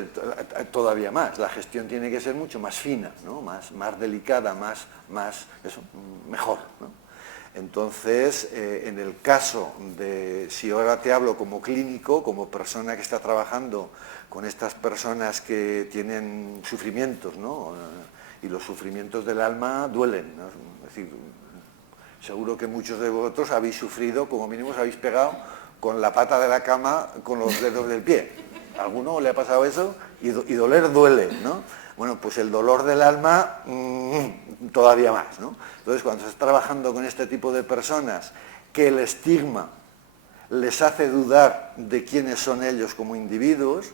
todavía más. La gestión tiene que ser mucho más fina, ¿no? más delicada, mejor, ¿no? Entonces, en el caso de, si ahora te hablo como clínico, como persona que está trabajando con estas personas que tienen sufrimientos, ¿no? Y los sufrimientos del alma duelen, ¿no? Es decir, seguro que muchos de vosotros habéis sufrido, como mínimo os habéis pegado con la pata de la cama con los dedos del pie. ¿A alguno le ha pasado eso? Y doler duele, ¿no? Bueno, pues el dolor del alma todavía más, ¿no? Entonces, cuando estás trabajando con este tipo de personas que el estigma les hace dudar de quiénes son ellos como individuos,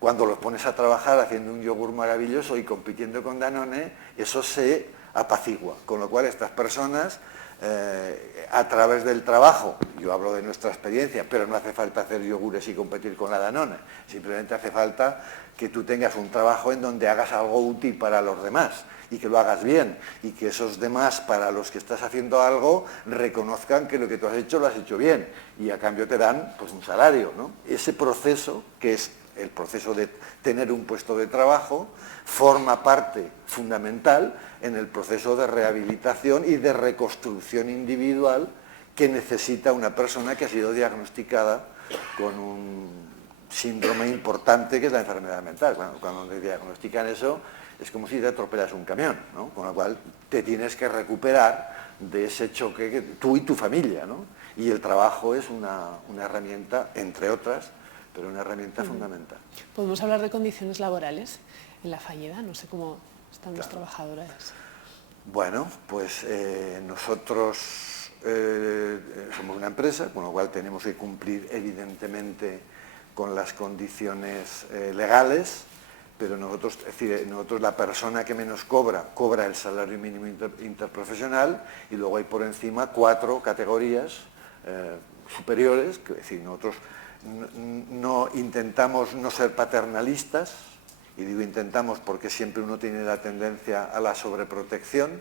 cuando los pones a trabajar haciendo un yogur maravilloso y compitiendo con Danone, eso se apacigua. Con lo cual, estas personas, a través del trabajo, yo hablo de nuestra experiencia, pero no hace falta hacer yogures y competir con la Danone, simplemente hace falta que tú tengas un trabajo en donde hagas algo útil para los demás y que lo hagas bien y que esos demás para los que estás haciendo algo reconozcan que lo que tú has hecho lo has hecho bien y a cambio te dan pues un salario, ¿no? Ese proceso, que es el proceso de tener un puesto de trabajo, forma parte fundamental en el proceso de rehabilitación y de reconstrucción individual que necesita una persona que ha sido diagnosticada con un síndrome importante que es la enfermedad mental. Cuando te diagnostican eso es como si te atropellas un camión, ¿no? Con lo cual te tienes que recuperar de ese choque que tú y tu familia, ¿no? Y el trabajo es una herramienta, entre otras, pero una herramienta fundamental. ¿Podemos hablar de condiciones laborales en La Falleda? No sé cómo están los trabajadores. Bueno, pues nosotros somos una empresa, con lo cual tenemos que cumplir evidentemente con las condiciones legales, pero nosotros, es decir, la persona que menos cobra el salario mínimo interprofesional, y luego hay por encima 4 categorías superiores, que, es decir, nosotros no intentamos no ser paternalistas, y digo intentamos porque siempre uno tiene la tendencia a la sobreprotección,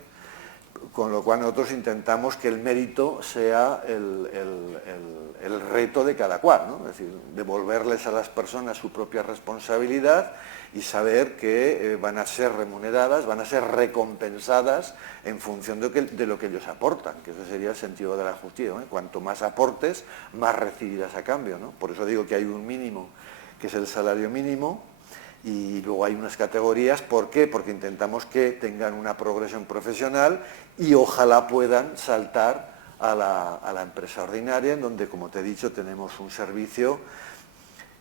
con lo cual nosotros intentamos que el mérito sea el reto de cada cual, ¿no? Es decir, devolverles a las personas su propia responsabilidad y saber que van a ser remuneradas, van a ser recompensadas en función de lo que ellos aportan, que ese sería el sentido de la justicia, ¿no? Cuanto más aportes, más recibirás a cambio, ¿no? Por eso digo que hay un mínimo, que es el salario mínimo, y luego hay unas categorías. ¿Por qué? Porque intentamos que tengan una progresión profesional y ojalá puedan saltar a la empresa ordinaria, en donde, como te he dicho, tenemos un servicio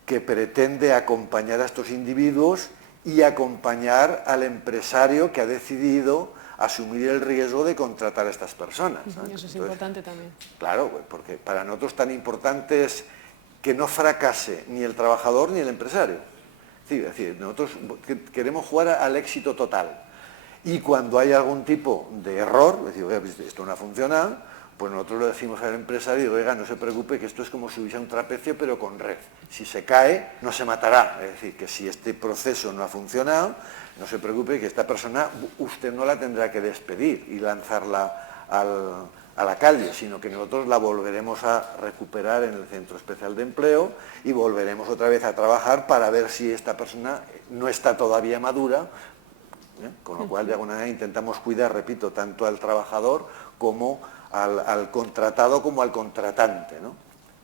que pretende acompañar a estos individuos y acompañar al empresario que ha decidido asumir el riesgo de contratar a estas personas, ¿no? Eso es importante también. Claro, porque para nosotros tan importante es que no fracase ni el trabajador ni el empresario. Es decir, nosotros queremos jugar al éxito total, y cuando hay algún tipo de error, es decir, oiga, esto no ha funcionado, pues nosotros le decimos al empresario, oiga, no se preocupe, que esto es como si hubiese un trapecio pero con red. Si se cae, no se matará. Es decir, que si este proceso no ha funcionado, no se preocupe, que esta persona usted no la tendrá que despedir y lanzarla a la calle, sino que nosotros la volveremos a recuperar en el Centro Especial de Empleo y volveremos otra vez a trabajar para ver si esta persona no está todavía madura, con lo cual de alguna manera intentamos cuidar, repito, tanto al trabajador como al contratado como al contratante, ¿no?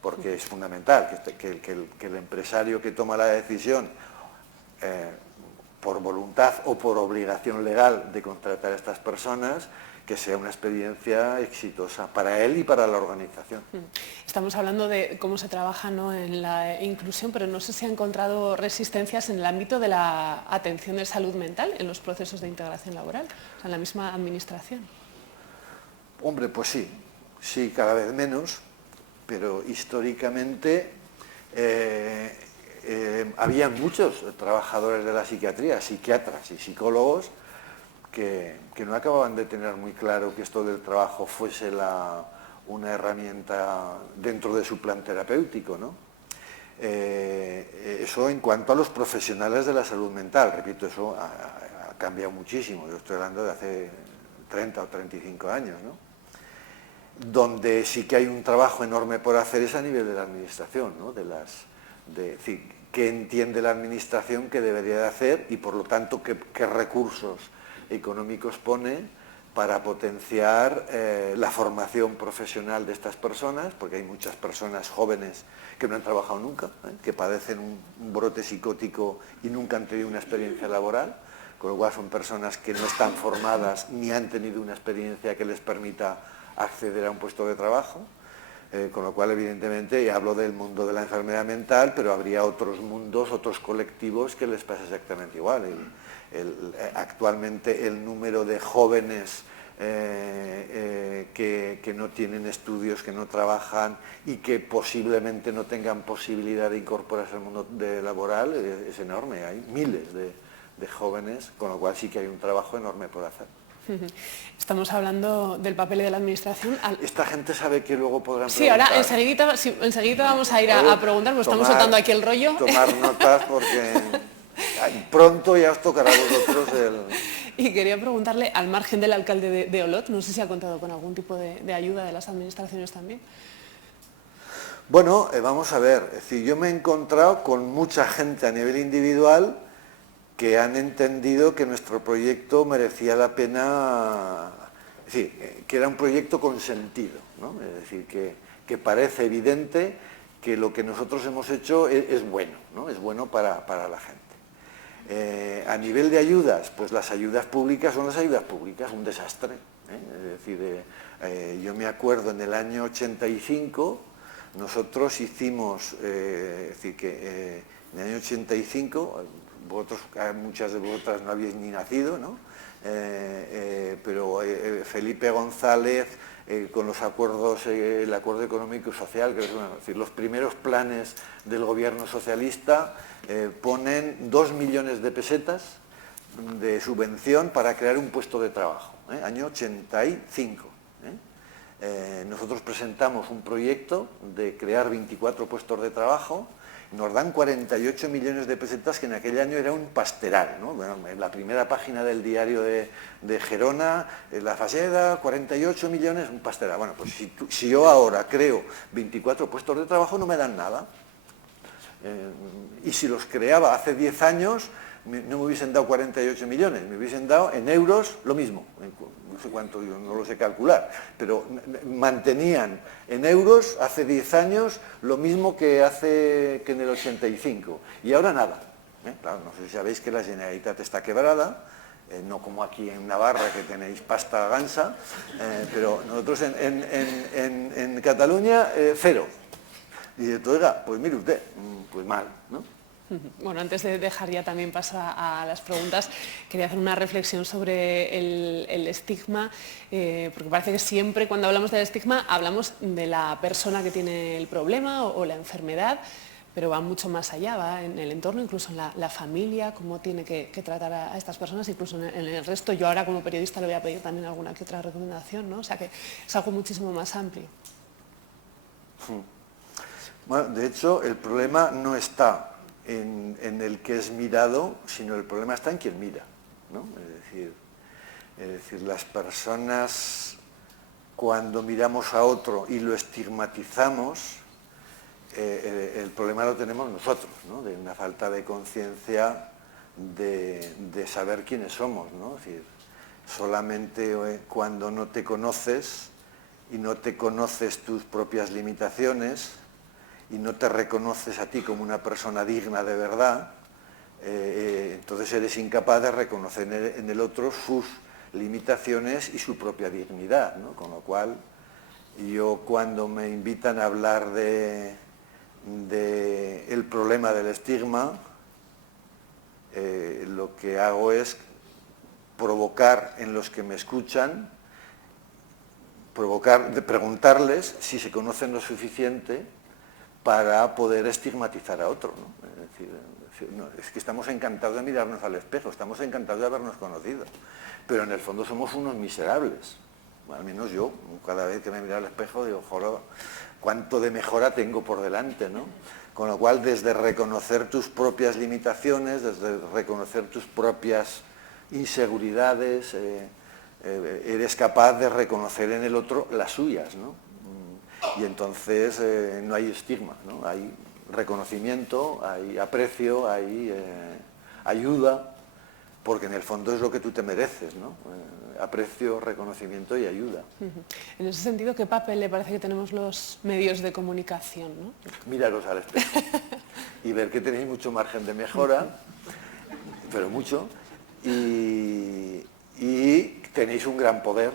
Porque es fundamental que el empresario que toma la decisión por voluntad o por obligación legal de contratar a estas personas, que sea una experiencia exitosa para él y para la organización. Estamos hablando de cómo se trabaja, ¿no?, en la inclusión, pero no sé si ha encontrado resistencias en el ámbito de la atención de salud mental en los procesos de integración laboral, o sea, en la misma administración. Hombre, pues sí, cada vez menos, pero históricamente había muchos trabajadores de la psiquiatría, psiquiatras y psicólogos, que no acababan de tener muy claro que esto del trabajo fuese una herramienta dentro de su plan terapéutico, ¿no? Eso en cuanto a los profesionales de la salud mental, repito, eso ha cambiado muchísimo. Yo estoy hablando de hace 30 o 35 años, ¿no? Donde sí que hay un trabajo enorme por hacer es a nivel de la administración, ¿no? ¿Qué entiende la administración que debería de hacer y, por lo tanto, qué recursos económicos pone para potenciar la formación profesional de estas personas, porque hay muchas personas jóvenes que no han trabajado nunca, que padecen un brote psicótico y nunca han tenido una experiencia laboral, con lo cual son personas que no están formadas ni han tenido una experiencia que les permita acceder a un puesto de trabajo, con lo cual, evidentemente, y hablo del mundo de la enfermedad mental, pero habría otros mundos, otros colectivos que les pasa exactamente igual. Actualmente el número de jóvenes que no tienen estudios, que no trabajan y que posiblemente no tengan posibilidad de incorporarse al mundo laboral es enorme. Hay miles de jóvenes, con lo cual sí que hay un trabajo enorme por hacer. Estamos hablando del papel de la administración. Esta gente sabe que luego podrán Sí, ahora enseguida vamos a ir a preguntar, pues estamos soltando aquí el rollo. Tomar notas porque pronto ya os tocará a vosotros el... Y quería preguntarle, al margen del alcalde de Olot, no sé si ha contado con algún tipo de ayuda de las administraciones también. Bueno, vamos a ver, es decir, yo me he encontrado con mucha gente a nivel individual que han entendido que nuestro proyecto merecía la pena, es decir, que era un proyecto con sentido, ¿no? Es decir, que parece evidente que lo que nosotros hemos hecho es bueno, ¿no? Es bueno para la gente. A nivel de ayudas, pues las ayudas públicas son las ayudas públicas, un desastre, ¿eh? Es decir, yo me acuerdo en el año 85, nosotros hicimos, es decir, que en el año 85, muchas de vosotras no habéis ni nacido, ¿no? Pero Felipe González, con los acuerdos, el acuerdo económico y social, que es, bueno, es decir, los primeros planes del gobierno socialista ponen 2 millones de pesetas de subvención para crear un puesto de trabajo, año 85. Nosotros presentamos un proyecto de crear 24 puestos de trabajo, nos dan 48 millones de pesetas, que en aquel año era un pasteral, ¿no? Bueno, en la primera página del diario de Gerona, la Faseda, 48 millones, un pasteral. Bueno, pues si yo ahora creo 24 puestos de trabajo no me dan nada. Y si los creaba hace 10 años, no me hubiesen dado 48 millones, me hubiesen dado en euros lo mismo, no sé cuánto, yo no lo sé calcular, pero mantenían en euros hace 10 años lo mismo que en el 85, y ahora nada. Claro, no sé si sabéis que la Generalitat está quebrada, no como aquí en Navarra, que tenéis pasta gansa, pero nosotros en Cataluña, cero. Y entonces, oiga, pues mire usted, pues mal, ¿no? Bueno, antes de dejar ya también paso a las preguntas, quería hacer una reflexión sobre el estigma, porque parece que siempre cuando hablamos del estigma hablamos de la persona que tiene el problema o la enfermedad, pero va mucho más allá, va en el entorno, incluso en la familia, cómo tiene que tratar a estas personas, incluso en el resto. Yo ahora como periodista le voy a pedir también alguna que otra recomendación, ¿no? O sea que es algo muchísimo más amplio. Bueno, de hecho, el problema no está en el que es mirado, sino el problema está en quien mira, ¿no? Es decir, las personas, cuando miramos a otro y lo estigmatizamos, el problema lo tenemos nosotros, ¿no? De una falta de conciencia de saber quiénes somos, ¿no? Es decir, solamente cuando no te conoces y no te conoces tus propias limitaciones y no te reconoces a ti como una persona digna de verdad, entonces eres incapaz de reconocer en el otro sus limitaciones y su propia dignidad, ¿no? Con lo cual, yo cuando me invitan a hablar de el problema del estigma, lo que hago es provocar en los que me escuchan, preguntarles si se conocen lo suficiente para poder estigmatizar a otro, ¿no? Es que estamos encantados de mirarnos al espejo, estamos encantados de habernos conocido, pero en el fondo somos unos miserables. Al menos yo, cada vez que me miro al espejo, digo, joder, cuánto de mejora tengo por delante, ¿no? Con lo cual, desde reconocer tus propias limitaciones, desde reconocer tus propias inseguridades, eres capaz de reconocer en el otro las suyas, ¿no? Y entonces no hay estigma, ¿no? Hay reconocimiento, hay aprecio, hay ayuda, porque en el fondo es lo que tú te mereces, ¿no? Aprecio, reconocimiento y ayuda. En ese sentido, ¿qué papel le parece que tenemos los medios de comunicación, ¿no? Miraros al espejo y ver que tenéis mucho margen de mejora, pero mucho, y tenéis un gran poder,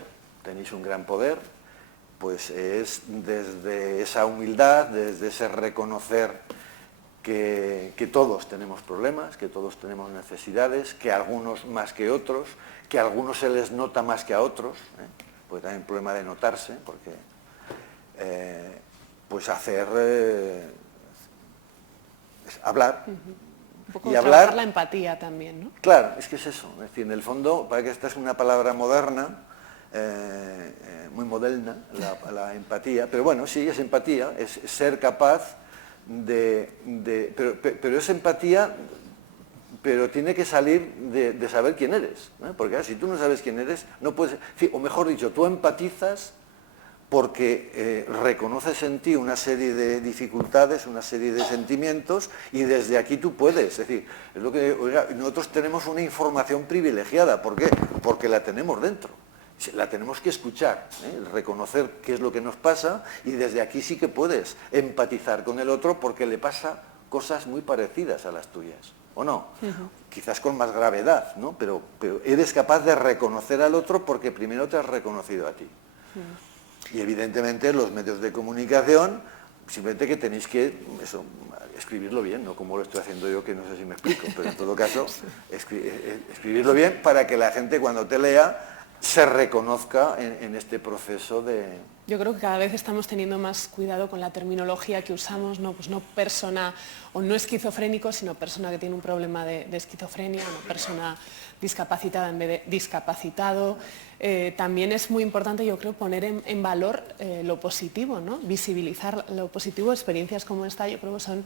pues es desde esa humildad, desde ese reconocer que todos tenemos problemas, que todos tenemos necesidades, que algunos más que otros, que a algunos se les nota más que a otros, pues también el problema de notarse, porque pues hablar. Un poco y trabajar la empatía también, ¿no? Claro, es que es eso, es decir, en el fondo, para que esta es una palabra moderna, muy moderna, la empatía, pero bueno, sí, es empatía, es ser capaz pero es empatía, pero tiene que salir de saber quién eres, ¿no? Porque si tú no sabes quién eres, no puedes, o mejor dicho, tú empatizas porque reconoces en ti una serie de dificultades, una serie de sentimientos, y desde aquí tú puedes, es decir, es lo que, oiga, nosotros tenemos una información privilegiada, ¿por qué? Porque la tenemos dentro. La tenemos que escuchar, reconocer qué es lo que nos pasa, y desde aquí sí que puedes empatizar con el otro porque le pasa cosas muy parecidas a las tuyas, ¿o no? Quizás con más gravedad, ¿no? Pero eres capaz de reconocer al otro porque primero te has reconocido a ti. Y evidentemente los medios de comunicación, simplemente que tenéis que escribirlo bien, no como lo estoy haciendo yo, que no sé si me explico, pero en todo caso, escribirlo bien para que la gente cuando te lea se reconozca en este proceso de... Yo creo que cada vez estamos teniendo más cuidado con la terminología que usamos, ¿no? Pues no persona o no esquizofrénico, sino persona que tiene un problema de esquizofrenia, no persona discapacitada en vez de discapacitado. También es muy importante, yo creo, poner en valor lo positivo, ¿no? Visibilizar lo positivo, experiencias como esta, yo creo que son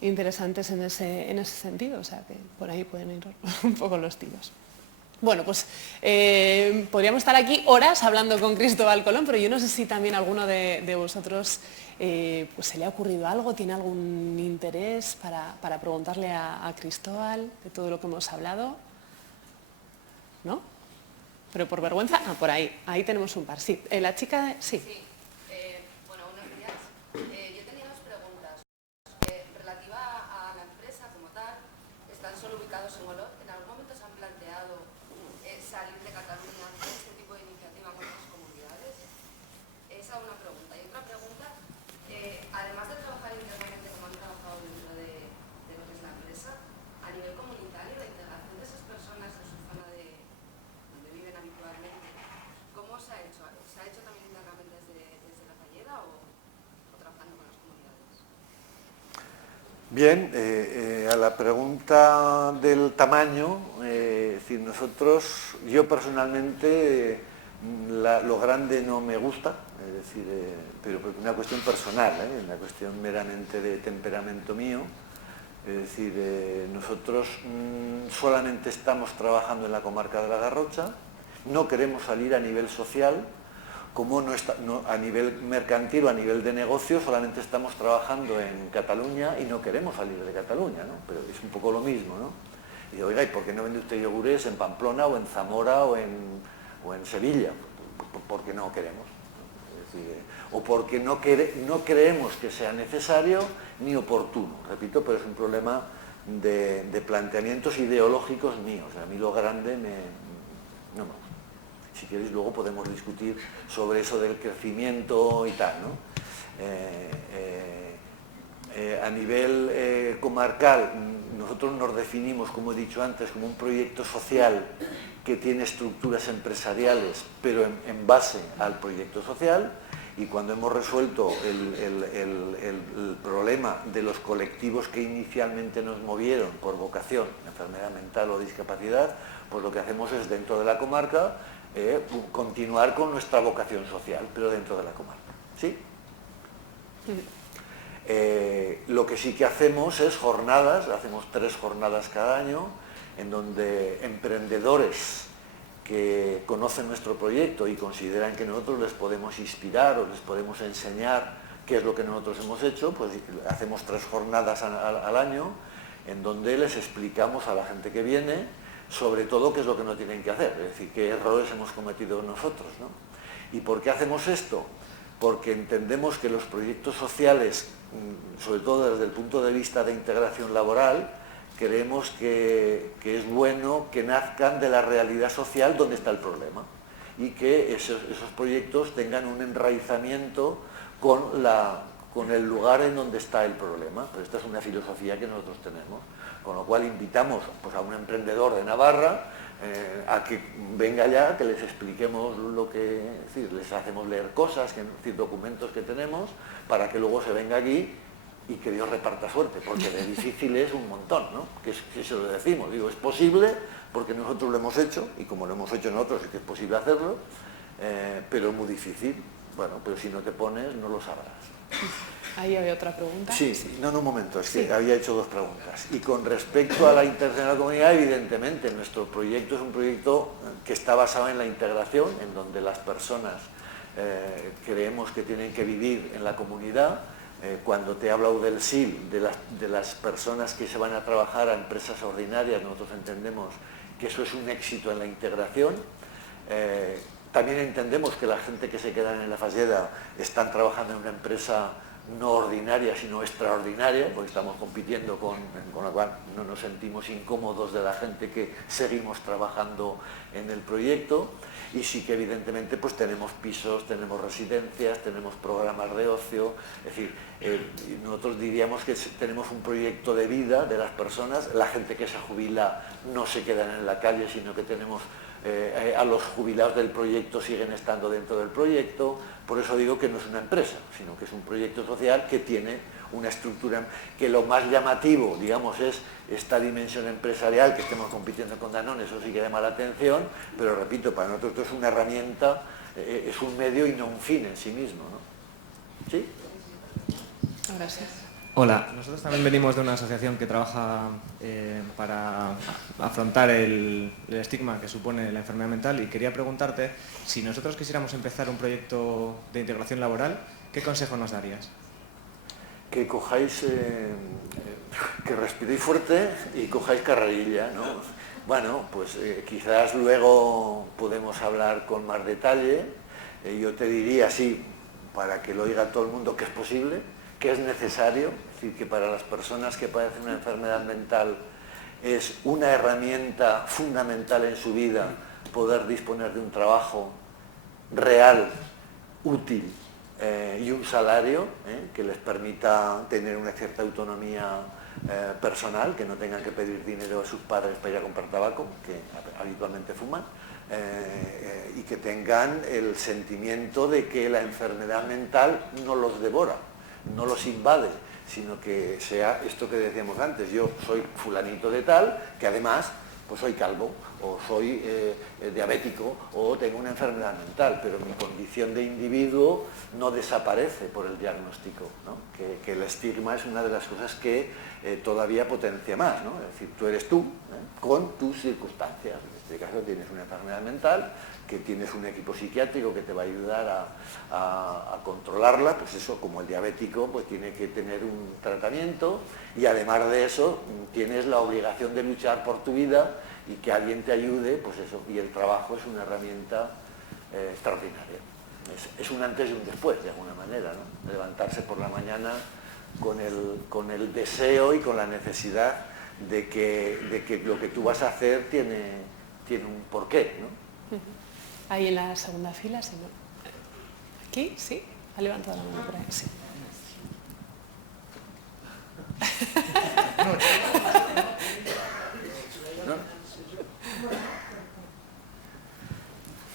interesantes en ese sentido, o sea que por ahí pueden ir un poco los tiros. Bueno, pues podríamos estar aquí horas hablando con Cristóbal Colón, pero yo no sé si también alguno de vosotros pues se le ha ocurrido algo, tiene algún interés para preguntarle a Cristóbal de todo lo que hemos hablado. ¿No? Pero por vergüenza, por ahí tenemos un par. Sí, la chica, sí. Sí. Bueno, buenos días. Yo tenía dos preguntas. Relativa a la empresa como tal, están solo ubicados en Olot. ¿En algún momento se han planteado salir de Cataluña, hacer este tipo de iniciativa con otras comunidades? Esa es una pregunta. Y otra pregunta, además de trabajar internamente como han trabajado dentro de lo que es la empresa, a nivel comunitario, la integración de esas personas en su zona de donde viven habitualmente, ¿cómo se ha hecho? ¿Se ha hecho también internamente desde la Falleda o trabajando con las comunidades? Bien, a la pregunta del tamaño, es decir, yo personalmente, lo grande no me gusta, es decir, pero por una cuestión personal, una cuestión meramente de temperamento mío. Es decir, nosotros solamente estamos trabajando en la comarca de la Garrocha, no queremos salir a nivel social, como a nivel mercantil o a nivel de negocio solamente estamos trabajando en Cataluña y no queremos salir de Cataluña, ¿no? Pero es un poco lo mismo, ¿no? Y digo, oiga, ¿y por qué no vende usted yogures en Pamplona o en Zamora o en Sevilla? Porque no queremos, ¿no? Es decir, o porque no creemos que sea necesario ni oportuno, repito, pero es un problema de planteamientos ideológicos míos. A mí lo grande no me gusta. Si queréis luego podemos discutir sobre eso del crecimiento y tal, ¿no? A nivel comarcal, nosotros nos definimos, como he dicho antes, como un proyecto social que tiene estructuras empresariales, pero en base al proyecto social, y cuando hemos resuelto el problema de los colectivos que inicialmente nos movieron por vocación, enfermedad mental o discapacidad, pues lo que hacemos es, dentro de la comarca, continuar con nuestra vocación social, pero dentro de la comarca, ¿sí? Lo que sí que hacemos es jornadas, hacemos 3 jornadas cada año, en donde emprendedores que conocen nuestro proyecto y consideran que nosotros les podemos inspirar o les podemos enseñar qué es lo que nosotros hemos hecho, pues hacemos 3 jornadas al año, en donde les explicamos a la gente que viene sobre todo qué es lo que no tienen que hacer, es decir, qué errores hemos cometido nosotros, ¿no? ¿Y por qué hacemos esto? Porque entendemos que los proyectos sociales, sobre todo desde el punto de vista de integración laboral, creemos que es bueno que nazcan de la realidad social donde está el problema y que esos proyectos tengan un enraizamiento con el lugar en donde está el problema. Pero esta es una filosofía que nosotros tenemos, con lo cual invitamos pues, a un emprendedor de Navarra a que venga ya, que les expliquemos lo que, es decir, les hacemos leer cosas, documentos que tenemos, para que luego se venga aquí y que Dios reparta suerte, porque de difícil es un montón, ¿no? Que se lo decimos, digo, es posible porque nosotros lo hemos hecho, y como lo hemos hecho nosotros es que es posible hacerlo, pero es muy difícil. Bueno, pero si no te pones no lo sabrás. Ahí había otra pregunta. Sí, no, un momento, es que había hecho 2 preguntas. Y con respecto a la integración de la comunidad, evidentemente, nuestro proyecto es un proyecto que está basado en la integración, en donde las personas creemos que tienen que vivir en la comunidad. Cuando te he hablado del SIL, de las personas que se van a trabajar a empresas ordinarias, nosotros entendemos que eso es un éxito en la integración. También entendemos que la gente que se queda en la Falleda están trabajando en una empresa no ordinaria, sino extraordinaria, porque estamos compitiendo con lo cual no nos sentimos incómodos de la gente que seguimos trabajando en el proyecto. Y sí que evidentemente pues tenemos pisos, tenemos residencias, tenemos programas de ocio, es decir, nosotros diríamos que tenemos un proyecto de vida de las personas, la gente que se jubila no se quedan en la calle, sino que tenemos a los jubilados del proyecto siguen estando dentro del proyecto. Por eso digo que no es una empresa, sino que es un proyecto social que tiene una estructura, que lo más llamativo, digamos, es esta dimensión empresarial, que estemos compitiendo con Danone, eso sí que llama la atención, pero repito, para nosotros esto es una herramienta, es un medio y no un fin en sí mismo, ¿no? ¿Sí? Gracias. Hola, nosotros también venimos de una asociación que trabaja para afrontar el estigma que supone la enfermedad mental y quería preguntarte, si nosotros quisiéramos empezar un proyecto de integración laboral, ¿qué consejo nos darías? Que cojáis, que respiréis fuerte y cojáis carrerilla, ¿no? Bueno, pues quizás luego podemos hablar con más detalle. Yo te diría, sí, para que lo oiga todo el mundo, que es posible, que es necesario, es decir, que para las personas que padecen una enfermedad mental es una herramienta fundamental en su vida poder disponer de un trabajo real, útil y un salario que les permita tener una cierta autonomía personal, que no tengan que pedir dinero a sus padres para ir a comprar tabaco, que habitualmente fuman, y que tengan el sentimiento de que la enfermedad mental no los devora, no los invade, sino que sea esto que decíamos antes: yo soy fulanito de tal, que además pues soy calvo, o soy diabético, o tengo una enfermedad mental, pero mi condición de individuo no desaparece por el diagnóstico, ¿no? Que el estigma es una de las cosas que todavía potencia más, ¿no? Es decir, tú eres tú, con tus circunstancias. En este caso tienes una enfermedad mental, que tienes un equipo psiquiátrico que te va a ayudar a controlarla, pues eso, como el diabético, pues tiene que tener un tratamiento, y además de eso tienes la obligación de luchar por tu vida y que alguien te ayude, pues eso, y el trabajo es una herramienta extraordinaria. Es un antes y un después, de alguna manera, ¿no? Levantarse por la mañana con el deseo y con la necesidad de que lo que tú vas a hacer tiene un porqué, ¿no? Ahí en la segunda fila, si no. Aquí, sí. Ha levantado la mano por ahí, sí.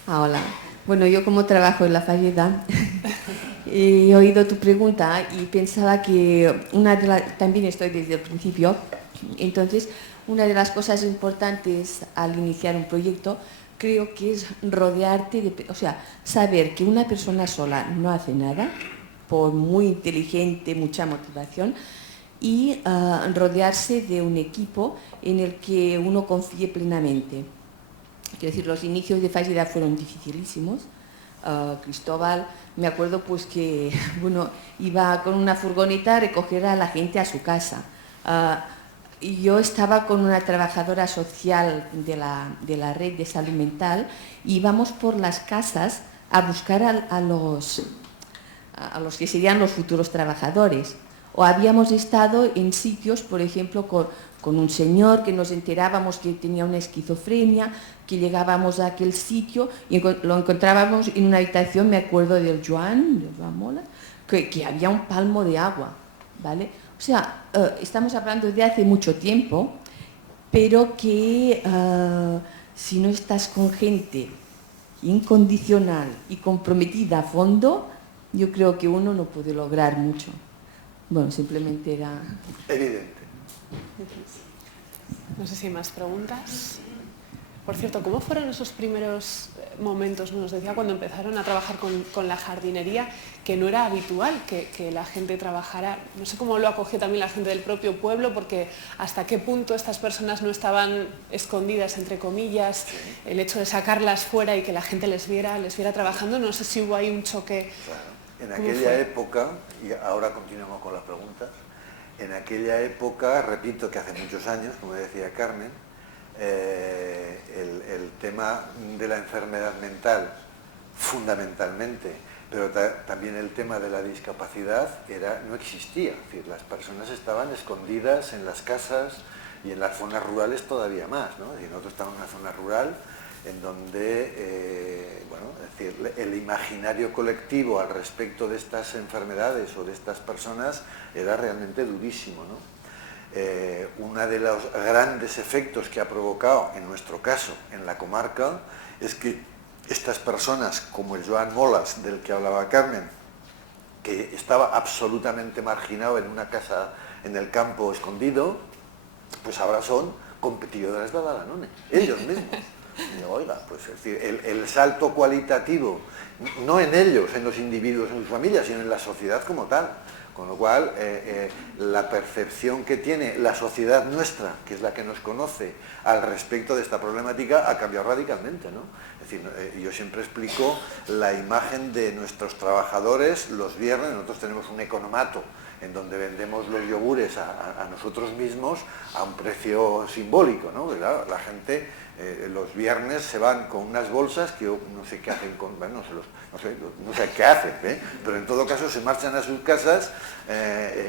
Hola. Bueno, yo como trabajo en la falleda he oído tu pregunta y pensaba que también estoy desde el principio, entonces una de las cosas importantes al iniciar un proyecto creo que es rodearte o sea, saber que una persona sola no hace nada, por muy inteligente, mucha motivación, y rodearse de un equipo en el que uno confíe plenamente. Quiero decir, los inicios de Falleda fueron dificilísimos. Cristóbal, me acuerdo pues que bueno, iba con una furgoneta a recoger a la gente a su casa. Y yo estaba con una trabajadora social de la red de salud mental y íbamos por las casas a buscar a los que serían los futuros trabajadores. O habíamos estado en sitios, por ejemplo, con un señor que nos enterábamos que tenía una esquizofrenia, que llegábamos a aquel sitio y lo encontrábamos en una habitación, me acuerdo del Joan Mola, que había un palmo de agua, ¿vale? O sea, estamos hablando de hace mucho tiempo, pero que si no estás con gente incondicional y comprometida a fondo, yo creo que uno no puede lograr mucho. Bueno, simplemente era... Evidente. No sé si hay más preguntas. Por cierto, ¿cómo fueron esos primeros momentos? Nos decía cuando empezaron a trabajar con la jardinería, que no era habitual que la gente trabajara. No sé cómo lo acogió también la gente del propio pueblo, porque hasta qué punto estas personas no estaban escondidas, entre comillas, el hecho de sacarlas fuera y que la gente les viera trabajando. No sé si hubo ahí un choque. Claro. En aquella época, y ahora continuamos con las preguntas, en aquella época, repito que hace muchos años, como decía Carmen, el tema de la enfermedad mental, fundamentalmente, pero también el tema de la discapacidad no existía. Es decir, las personas estaban escondidas en las casas y en las zonas rurales todavía más, ¿no? Y nosotros estamos en una zona rural en donde, bueno, es decir, el imaginario colectivo al respecto de estas enfermedades o de estas personas era realmente durísimo, ¿no? uno de los grandes efectos que ha provocado, en nuestro caso, en la comarca, es que estas personas, como el Joan Molas, del que hablaba Carmen, que estaba absolutamente marginado en una casa en el campo escondido, pues ahora son competidores de la Danone, ellos mismos. Y digo, oiga, pues es decir, el salto cualitativo, no en ellos, en los individuos, en sus familias, sino en la sociedad como tal. Con lo cual, la percepción que tiene la sociedad nuestra, que es la que nos conoce, al respecto de esta problemática, ha cambiado radicalmente, ¿no? Es decir, yo siempre explico la imagen de nuestros trabajadores los viernes. Nosotros tenemos un economato en donde vendemos los yogures a nosotros mismos a un precio simbólico, ¿no? Claro, la gente los viernes se van con unas bolsas que yo no sé qué hacen con, bueno, no sé qué hacen, pero en todo caso se marchan a sus casas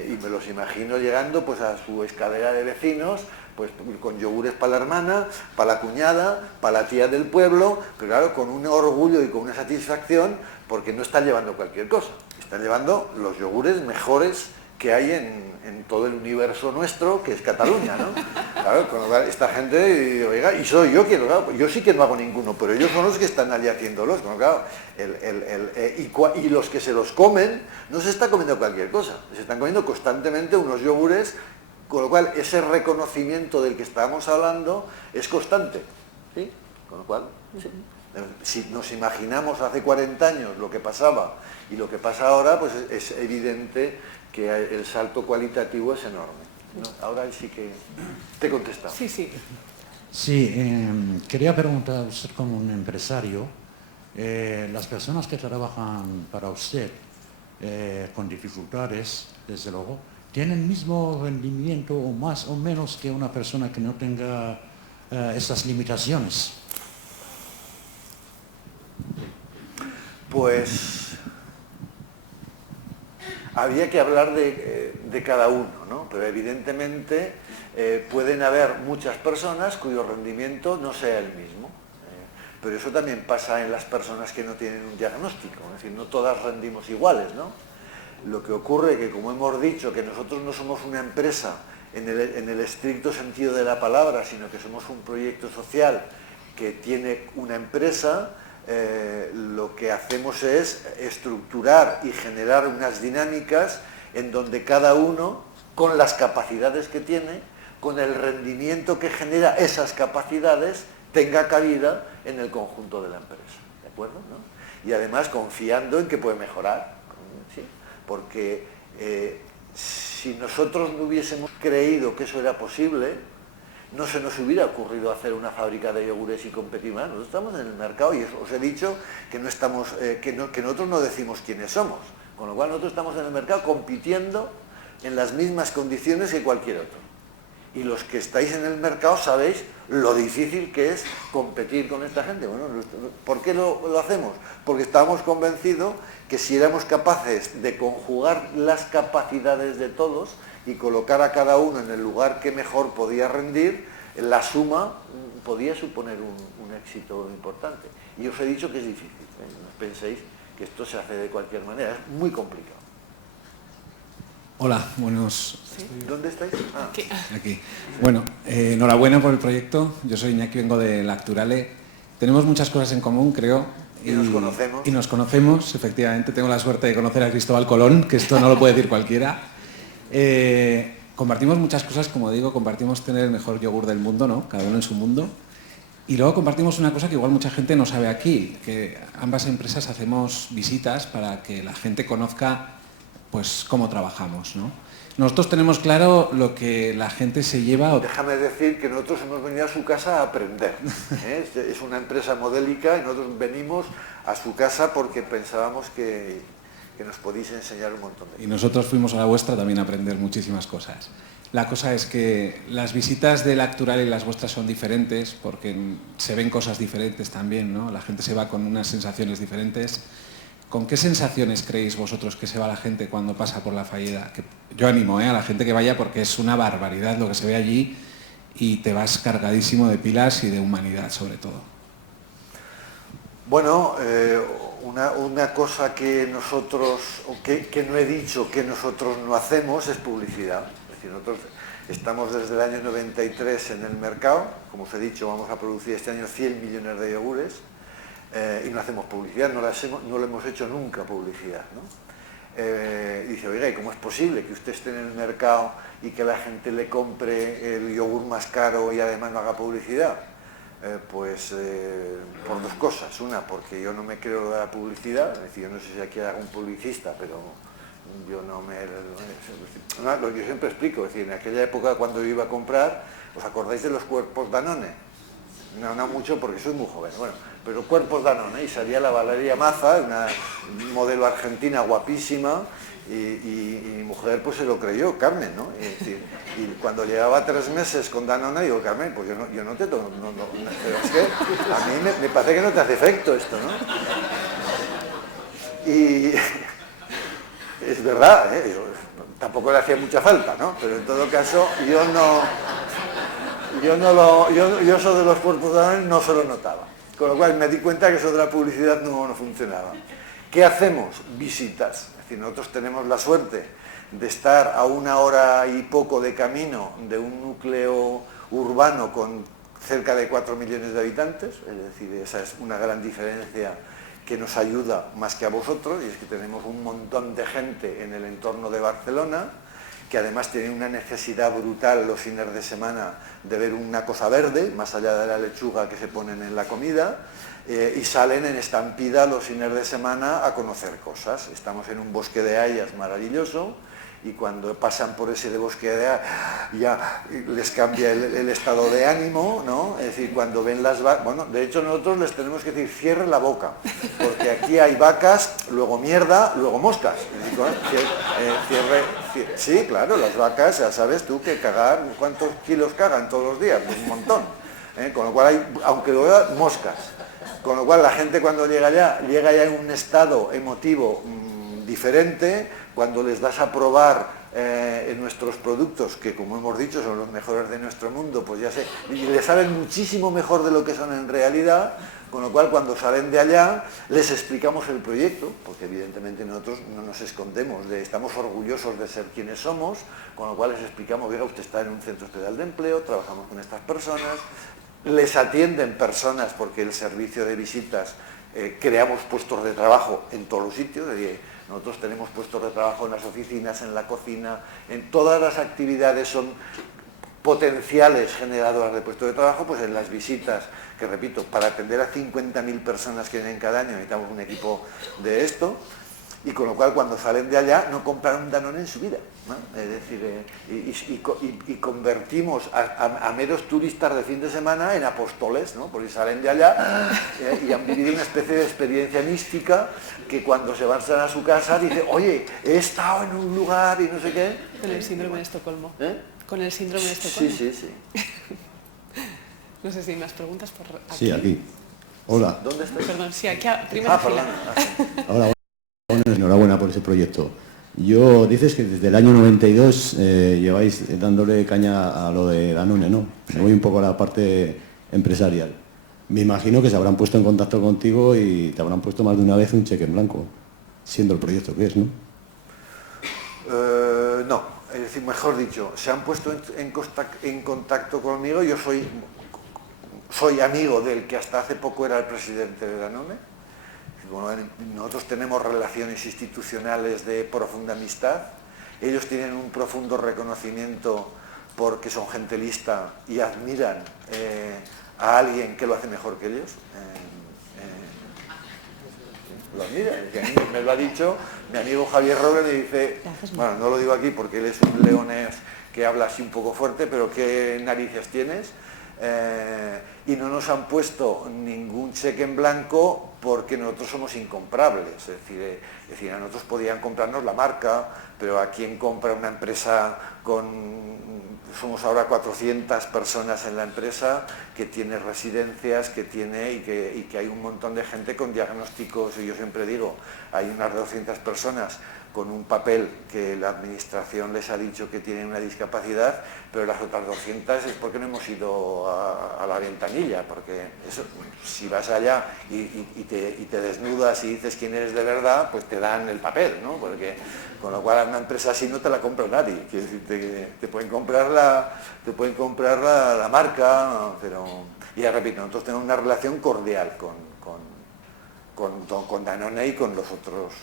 y me los imagino llegando pues a su escalera de vecinos, pues con yogures para la hermana, para la cuñada, para la tía del pueblo, pero claro, con un orgullo y con una satisfacción, porque no están llevando cualquier cosa, están llevando los yogures mejores que hay en todo el universo nuestro, que es Cataluña, ¿no? Claro, con lo cual esta gente, oiga, y soy yo quien, claro, yo sí que no hago ninguno, pero ellos son los que están allí haciéndolos, con lo claro, y los que se los comen, no se está comiendo cualquier cosa, se están comiendo constantemente unos yogures, con lo cual ese reconocimiento del que estábamos hablando es constante, ¿sí? Con lo cual, sí. Si nos imaginamos hace 40 años lo que pasaba y lo que pasa ahora, pues es evidente que el salto cualitativo es enorme, ¿no? Ahora sí que te he contestado. Sí, sí. Sí, quería preguntar a usted como un empresario, las personas que trabajan para usted con dificultades, desde luego, ¿tienen el mismo rendimiento o más o menos que una persona que no tenga esas limitaciones? Pues había que hablar de cada uno, ¿no? Pero evidentemente pueden haber muchas personas cuyo rendimiento no sea el mismo. Pero eso también pasa en las personas que no tienen un diagnóstico, es decir, no todas rendimos iguales, ¿no? Lo que ocurre es que, como hemos dicho, que nosotros no somos una empresa en el estricto sentido de la palabra, sino que somos un proyecto social que tiene una empresa, lo que hacemos es estructurar y generar unas dinámicas en donde cada uno, con las capacidades que tiene, con el rendimiento que genera esas capacidades, tenga cabida en el conjunto de la empresa, ¿de acuerdo? ¿No? Y además confiando en que puede mejorar, ¿sí? Porque si nosotros no hubiésemos creído que eso era posible, no se nos hubiera ocurrido hacer una fábrica de yogures y competir más. Nosotros estamos en el mercado y os he dicho que no estamos, que nosotros no decimos quiénes somos, con lo cual nosotros estamos en el mercado compitiendo en las mismas condiciones que cualquier otro. Y los que estáis en el mercado sabéis lo difícil que es competir con esta gente. Bueno, ¿por qué lo hacemos? Porque estábamos convencidos que si éramos capaces de conjugar las capacidades de todos y colocar a cada uno en el lugar que mejor podía rendir, la suma podía suponer un éxito importante. Y os he dicho que es difícil, no penséis que esto se hace de cualquier manera, es muy complicado. Hola, buenos... ¿Sí? ¿Dónde estáis? Ah. Aquí. Bueno, enhorabuena por el proyecto, yo soy Iñaki, vengo de Lacturale. Tenemos muchas cosas en común, creo. Y nos conocemos. Y nos conocemos, efectivamente. Tengo la suerte de conocer a Cristóbal Colón, que esto no lo puede decir cualquiera. Compartimos muchas cosas, como digo, compartimos tener el mejor yogur del mundo, ¿no? Cada uno en su mundo. Y luego compartimos una cosa que igual mucha gente no sabe aquí, que ambas empresas hacemos visitas para que la gente conozca pues cómo trabajamos, ¿no? Nosotros tenemos claro lo que la gente se lleva... Déjame decir que nosotros hemos venido a su casa a aprender. Es una empresa modélica y nosotros venimos a su casa porque pensábamos que nos podéis enseñar un montón de cosas. Y nosotros fuimos a la vuestra también a aprender muchísimas cosas. La cosa es que las visitas de Lacturale y las vuestras son diferentes porque se ven cosas diferentes también, ¿no? La gente se va con unas sensaciones diferentes. ¿Con qué sensaciones creéis vosotros que se va la gente cuando pasa por la fallida? Que yo animo a la gente que vaya porque es una barbaridad lo que se ve allí y te vas cargadísimo de pilas y de humanidad sobre todo. Bueno, una cosa que nosotros, que no he dicho que nosotros no hacemos es publicidad. Es decir, nosotros estamos desde el año 93 en el mercado, como os he dicho, vamos a producir este año 100 millones de yogures, y no hacemos publicidad, no le hemos hecho nunca publicidad, ¿no? Dice, oiga, ¿y cómo es posible que usted esté en el mercado y que la gente le compre el yogur más caro y además no haga publicidad? Pues por dos cosas. Una, porque yo no me creo de la publicidad, es decir, yo no sé si aquí hay algún publicista, pero yo no me... Lo que yo siempre explico, es decir, en aquella época cuando yo iba a comprar, ¿os acordáis de los cuerpos Danone? No mucho porque soy muy joven, bueno, pero cuerpos Danone, y salía la Valeria Maza, una modelo argentina guapísima, y mi mujer pues se lo creyó, Carmen, ¿no? Y cuando llegaba 3 meses con Danone, digo, Carmen, pues yo no te tomo, pero es que a mí me parece que no te hace efecto esto, ¿no? Y es verdad, tampoco le hacía mucha falta, ¿no? Pero en todo caso, yo eso de los cuerpos Danone no se lo notaba, con lo cual me di cuenta que eso de la publicidad no funcionaba. ¿Qué hacemos? Visitas. Es decir, nosotros tenemos la suerte de estar a 1 hora y poco de camino de un núcleo urbano con cerca de 4 millones de habitantes, es decir, esa es una gran diferencia que nos ayuda más que a vosotros, y es que tenemos un montón de gente en el entorno de Barcelona, que además tienen una necesidad brutal los fines de semana de ver una cosa verde, más allá de la lechuga que se ponen en la comida, y salen en estampida los fines de semana a conocer cosas. Estamos en un bosque de hayas maravilloso, y cuando pasan por ese bosque de hayas ya les cambia el estado de ánimo, ¿no? Es decir, cuando ven las vacas, bueno, de hecho nosotros les tenemos que decir, cierre la boca, porque aquí hay vacas, luego mierda, luego moscas. Sí, claro, las vacas, ya sabes tú que cagar, ¿cuántos kilos cagan todos los días? Pues un montón. Con lo cual hay, aunque lo vean, moscas. Con lo cual la gente cuando llega ya en un estado emotivo diferente, cuando les das a probar en nuestros productos, que como hemos dicho son los mejores de nuestro mundo, pues ya sé, y les saben muchísimo mejor de lo que son en realidad, con lo cual cuando salen de allá les explicamos el proyecto, porque evidentemente nosotros no nos escondemos, estamos orgullosos de ser quienes somos, con lo cual les explicamos, oiga, usted está en un centro especial de empleo, trabajamos con estas personas, les atienden personas porque el servicio de visitas creamos puestos de trabajo en todos los sitios, es decir, nosotros tenemos puestos de trabajo en las oficinas, en la cocina, en todas las actividades son potenciales generadoras de puestos de trabajo, pues en las visitas, que repito, para atender a 50.000 personas que vienen cada año necesitamos un equipo de esto, y con lo cual cuando salen de allá no compran un Danone en su vida, ¿no? Es decir, y convertimos a meros turistas de fin de semana en apóstoles, ¿no? Porque salen de allá y han vivido una especie de experiencia mística que cuando se van a su casa dicen, oye, he estado en un lugar y no sé qué. Con el síndrome de Estocolmo. Con el síndrome de Estocolmo. Sí. No sé si hay más preguntas por aquí. Sí, aquí. Hola. ¿Dónde estáis? Perdón, sí, aquí a primera fila. Hola, enhorabuena por ese proyecto. Dices que desde el año 92 lleváis dándole caña a lo de Danone, ¿no? Me voy un poco a la parte empresarial. Me imagino que se habrán puesto en contacto contigo y te habrán puesto más de una vez un cheque en blanco, siendo el proyecto que es, ¿no? No, es decir, mejor dicho, se han puesto en contacto conmigo. Yo soy amigo del que hasta hace poco era el presidente de Danone. Bueno, nosotros tenemos relaciones institucionales de profunda amistad. Ellos tienen un profundo reconocimiento porque son gente lista y admiran a alguien que lo hace mejor que ellos. Lo admiran, que a mí me lo ha dicho mi amigo Javier Robles, me dice, bueno, no lo digo aquí porque él es un leonés que habla así un poco fuerte, pero ¿qué narices tienes? Y no nos han puesto ningún cheque en blanco porque nosotros somos incomprables, es decir, a nosotros podían comprarnos la marca, pero ¿a quién compra una empresa somos ahora 400 personas en la empresa, que tiene residencias, y que hay un montón de gente con diagnósticos, y yo siempre digo, hay unas 200 personas con un papel que la administración les ha dicho que tienen una discapacidad, pero las otras 200 es porque no hemos ido a la ventanilla, porque eso, si vas allá y te desnudas y dices quién eres de verdad, pues te dan el papel, ¿no? Porque, con lo cual una empresa así no te la compra nadie, quiero decir, te pueden comprar la marca, pero, y ya repito, nosotros tenemos una relación cordial con Danone y con los otros.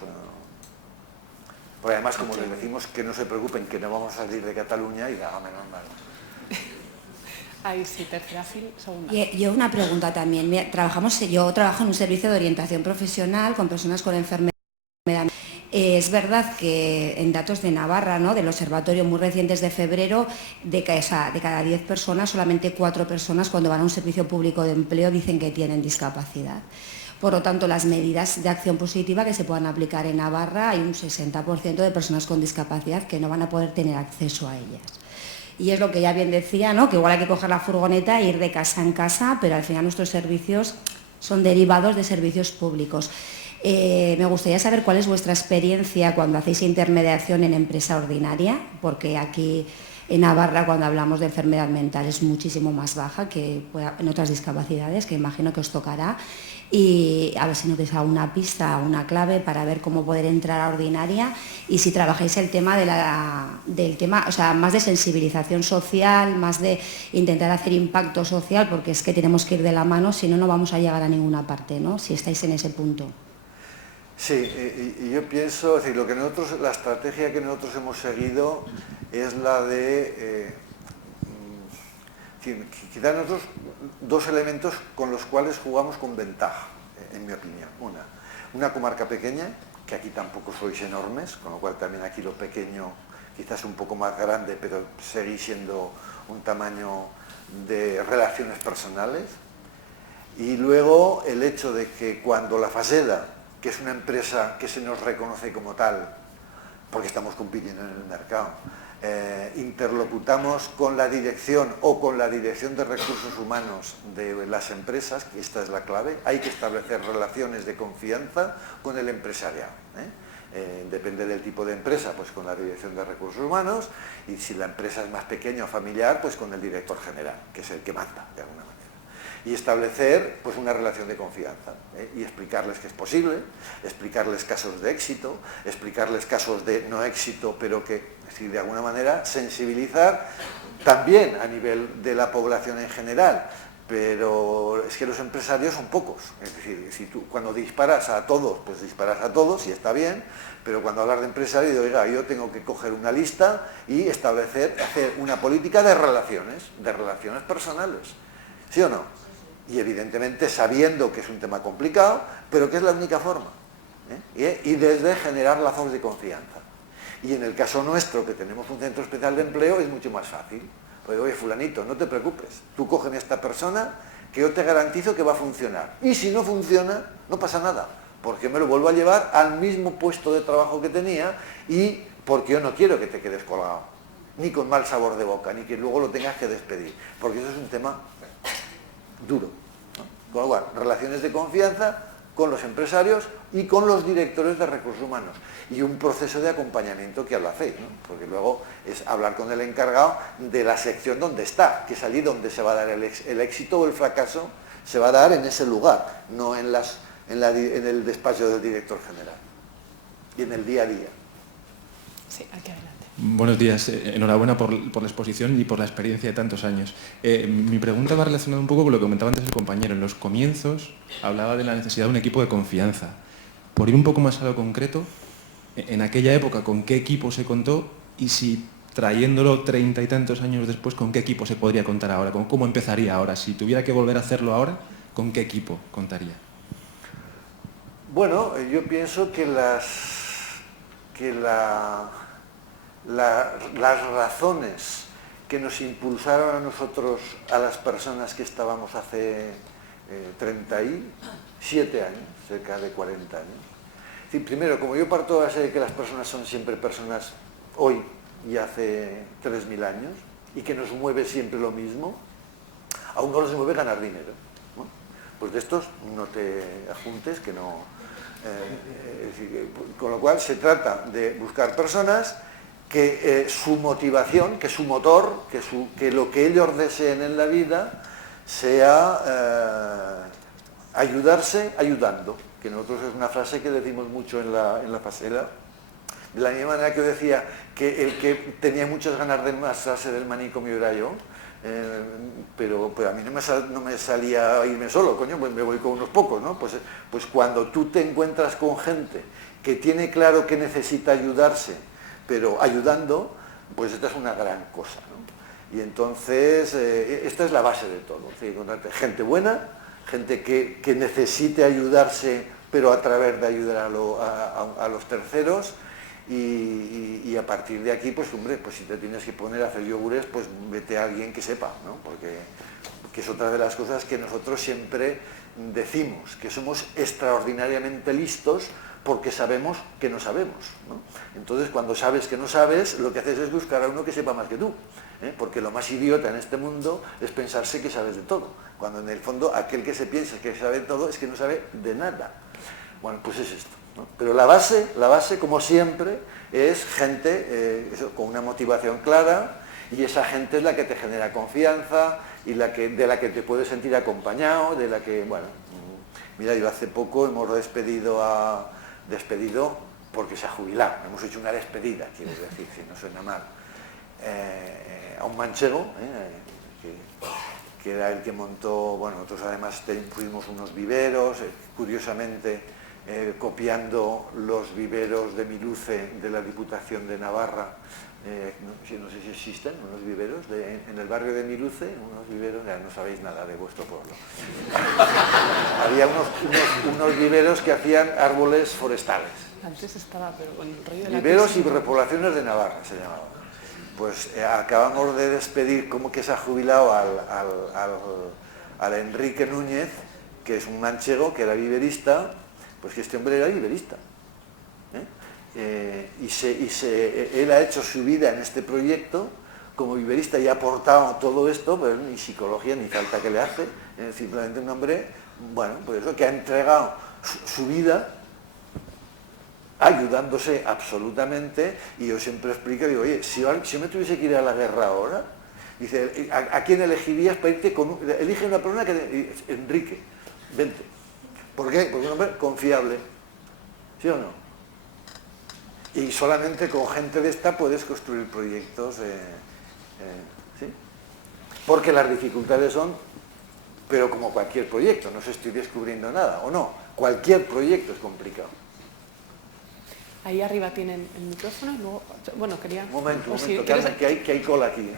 Porque además, como les decimos que no se preocupen, que no vamos a salir de Cataluña, y nada menos mal. Ahí sí, tercera fila, segunda. Yo una pregunta también. Yo trabajo en un servicio de orientación profesional con personas con enfermedad. Es verdad que en datos de Navarra, ¿no?, del observatorio muy recientes de febrero, de cada 10 personas, solamente 4 personas cuando van a un servicio público de empleo dicen que tienen discapacidad. Por lo tanto, las medidas de acción positiva que se puedan aplicar en Navarra, hay un 60% de personas con discapacidad que no van a poder tener acceso a ellas. Y es lo que ya bien decía, ¿no?, que igual hay que coger la furgoneta e ir de casa en casa, pero al final nuestros servicios son derivados de servicios públicos. Me gustaría saber cuál es vuestra experiencia cuando hacéis intermediación en empresa ordinaria, porque aquí en Navarra, cuando hablamos de enfermedad mental, es muchísimo más baja que en otras discapacidades, que imagino que os tocará. Y a ver si nos deis alguna pista, una clave para ver cómo poder entrar a ordinaria, y si trabajáis el tema del tema, o sea, más de sensibilización social, más de intentar hacer impacto social, porque es que tenemos que ir de la mano, si no, no vamos a llegar a ninguna parte, ¿no?, si estáis en ese punto. Sí, y yo pienso, es decir, la estrategia que nosotros hemos seguido es la de, quizás nosotros, 2 elementos con los cuales jugamos con ventaja, en mi opinión. Una comarca pequeña, que aquí tampoco sois enormes, con lo cual también aquí lo pequeño quizás un poco más grande, pero seguís siendo un tamaño de relaciones personales. Y luego el hecho de que cuando la Faseda, que es una empresa que se nos reconoce como tal, porque estamos compitiendo en el mercado, interlocutamos con la dirección o con la dirección de recursos humanos de las empresas, que esta es la clave, hay que establecer relaciones de confianza con el empresariado. Depende del tipo de empresa, pues con la dirección de recursos humanos, y si la empresa es más pequeña o familiar, pues con el director general, que es el que manda de alguna manera. Y establecer pues una relación de confianza, y explicarles que es posible, explicarles casos de éxito, explicarles casos de no éxito, pero que, es decir, de alguna manera sensibilizar también a nivel de la población en general, pero es que los empresarios son pocos, es decir, si tú cuando disparas a todos, pues disparas a todos y está bien, pero cuando hablas de empresario, oiga, yo tengo que coger una lista y hacer una política de relaciones personales, ¿sí o no? Y evidentemente sabiendo que es un tema complicado, pero que es la única forma, y desde generar lazos de confianza. Y en el caso nuestro, que tenemos un centro especial de empleo, es mucho más fácil. Pues, oye, fulanito, no te preocupes, tú cógeme a esta persona que yo te garantizo que va a funcionar. Y si no funciona, no pasa nada, porque me lo vuelvo a llevar al mismo puesto de trabajo que tenía, y porque yo no quiero que te quedes colgado, ni con mal sabor de boca, ni que luego lo tengas que despedir, porque eso es un tema duro, ¿no? Con lo cual, relaciones de confianza con los empresarios y con los directores de recursos humanos, y un proceso de acompañamiento que lo hacéis, ¿no? Porque luego es hablar con el encargado de la sección donde está, que es allí donde se va a dar el éxito o el fracaso, se va a dar en ese lugar, no en el despacho del director general y en el día a día. Sí, aquí adelante. Buenos días, enhorabuena por la exposición y por la experiencia de tantos años. Mi pregunta va relacionada un poco con lo que comentaba antes el compañero. En los comienzos hablaba de la necesidad de un equipo de confianza. Por ir un poco más a lo concreto, en aquella época, ¿con qué equipo se contó? Y si trayéndolo 30 y tantos años después, ¿con qué equipo se podría contar ahora? ¿Cómo empezaría ahora? Si tuviera que volver a hacerlo ahora, ¿con qué equipo contaría? Bueno, yo pienso que las razones que nos impulsaron a nosotros, a las personas que estábamos hace 37 años, cerca de 40 años. Es decir, primero, como yo parto de la base de que las personas son siempre personas hoy y hace 3.000 años, y que nos mueve siempre lo mismo, a uno les mueve ganar dinero. Bueno, pues de estos no te ajuntes, que no Con lo cual se trata de buscar personas que su motivación, que su motor, que lo que ellos deseen en la vida sea ayudarse ayudando, que nosotros es una frase que decimos mucho en la pasela, de la misma manera que yo decía que el que tenía muchas ganas de marcharse del manicomio era yo, pero a mí no me salía a irme solo, coño, pues me voy con unos pocos, ¿no? Pues cuando tú te encuentras con gente que tiene claro que necesita ayudarse, pero ayudando, pues esta es una gran cosa, ¿no? Y entonces, esta es la base de todo, encontrarte gente buena, gente que necesite ayudarse, pero a través de ayudar a los terceros, y a partir de aquí, pues hombre, pues si te tienes que poner a hacer yogures, pues vete a alguien que sepa, ¿no? Porque es otra de las cosas que nosotros siempre decimos, que somos extraordinariamente listos porque sabemos que no sabemos, ¿no? Entonces, cuando sabes que no sabes, lo que haces es buscar a uno que sepa más que tú, ¿eh? Porque lo más idiota en este mundo es pensarse que sabes de todo, cuando en el fondo aquel que se piensa que sabe de todo es que no sabe de nada. Bueno, pues es esto, ¿no? Pero la base, como siempre, es gente con una motivación clara, y esa gente es la que te genera confianza y de la que te puedes sentir acompañado, de la que, bueno, mira, yo hace poco hemos despedido porque se ha jubilado, hemos hecho una despedida, quiero decir, si no suena mal, a un manchego, que era el que montó, bueno, nosotros además fuimos unos viveros, curiosamente copiando los viveros de Miluce de la Diputación de Navarra, no sé si existen unos viveros en el barrio de Miluce, unos viveros, ya no sabéis nada de vuestro pueblo. Había unos viveros que hacían árboles forestales. Antes estaba, pero con el rollo de la Viveros y crisis, repoblaciones de Navarra se llamaba. Pues acabamos de despedir, como que se ha jubilado al Enrique Núñez, que es un manchego, que era viverista, pues que este hombre era viverista. Él ha hecho su vida en este proyecto como viverista y ha aportado todo esto, pero ni psicología ni falta que le hace, simplemente un hombre, bueno, pues eso, que ha entregado su vida ayudándose absolutamente. Y yo siempre explico, digo, oye, si yo me tuviese que ir a la guerra ahora, dice, ¿a quién elegirías para irte con elige una persona que... Enrique, vente. ¿Por qué? Porque un hombre confiable, ¿sí o no? Y solamente con gente de esta puedes construir proyectos, ¿sí? Porque las dificultades son, pero como cualquier proyecto, no se estoy descubriendo nada, ¿o no? Cualquier proyecto es complicado. Ahí arriba tienen el micrófono y luego, bueno, quería... Un momento, si que hay cola aquí.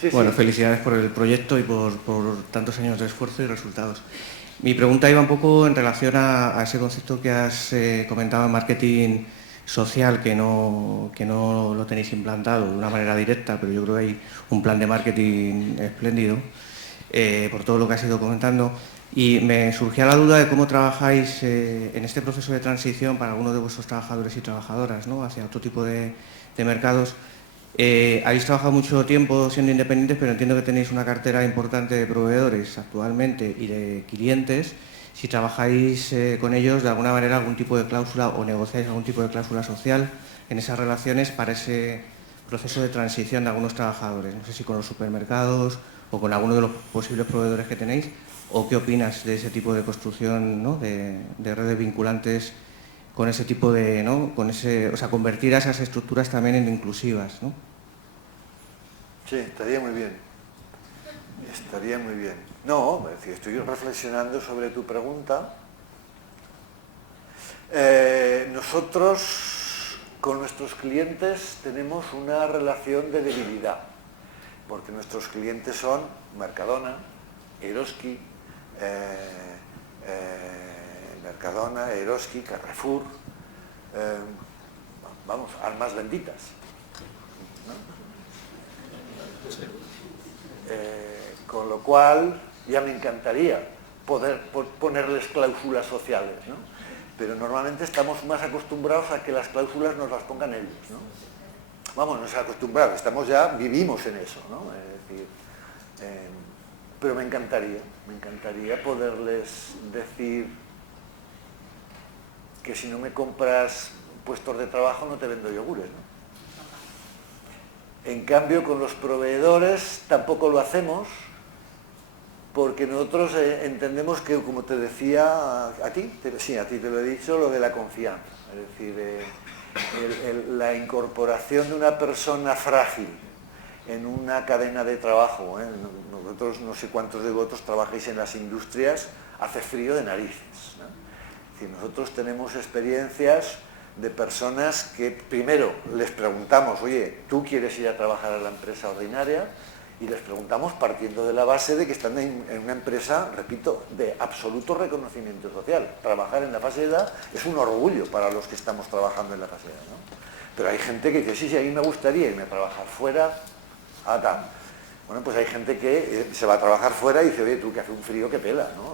Sí, bueno, sí. Felicidades por el proyecto y por tantos años de esfuerzo y resultados. Mi pregunta iba un poco en relación a ese concepto que has comentado en marketing social, que no lo tenéis implantado de una manera directa, pero yo creo que hay un plan de marketing espléndido, por todo lo que has ido comentando. Y me surgía la duda de cómo trabajáis en este proceso de transición para algunos de vuestros trabajadores y trabajadoras, ¿no?, hacia otro tipo de mercados. Habéis trabajado mucho tiempo siendo independientes, pero entiendo que tenéis una cartera importante de proveedores actualmente y de clientes. Si trabajáis con ellos de alguna manera algún tipo de cláusula o negociáis algún tipo de cláusula social en esas relaciones para ese proceso de transición de algunos trabajadores. No sé si con los supermercados o con alguno de los posibles proveedores que tenéis, o qué opinas de ese tipo de construcción, ¿no?, de redes vinculantes con ese tipo de, ¿no?, o sea, convertir a esas estructuras también en inclusivas, ¿no? Sí, estaría muy bien. Estaría muy bien. No, es decir, estoy reflexionando sobre tu pregunta. Nosotros con nuestros clientes tenemos una relación de debilidad, porque nuestros clientes son Mercadona, Eroski, Mercadona, Eroski, Carrefour, vamos, almas benditas, ¿no? Sí. Con lo cual ya me encantaría poder ponerles cláusulas sociales, ¿no? Pero normalmente estamos más acostumbrados a que las cláusulas nos las pongan ellos, ¿no? Vamos, no es acostumbrados, vivimos en eso, ¿no? Es decir, pero me encantaría poderles decir que si no me compras puestos de trabajo no te vendo yogures, ¿no? En cambio, con los proveedores tampoco lo hacemos, porque nosotros entendemos que, como te decía a ti, sí, a ti te lo he dicho, lo de la confianza. Es decir, la incorporación de una persona frágil en una cadena de trabajo. Nosotros, no sé cuántos de vosotros trabajáis en las industrias, hace frío de narices, ¿no? Es decir, nosotros tenemos experiencias de personas que primero les preguntamos, oye, ¿tú quieres ir a trabajar a la empresa ordinaria? Y les preguntamos partiendo de la base de que están en una empresa, repito, de absoluto reconocimiento social. Trabajar en la FASEDA es un orgullo para los que estamos trabajando en la FASEDA, ¿no? Pero hay gente que dice, sí, a mí me gustaría irme a trabajar fuera, tal. Bueno, pues hay gente que se va a trabajar fuera y dice, oye, tú que hace un frío que pela, ¿no?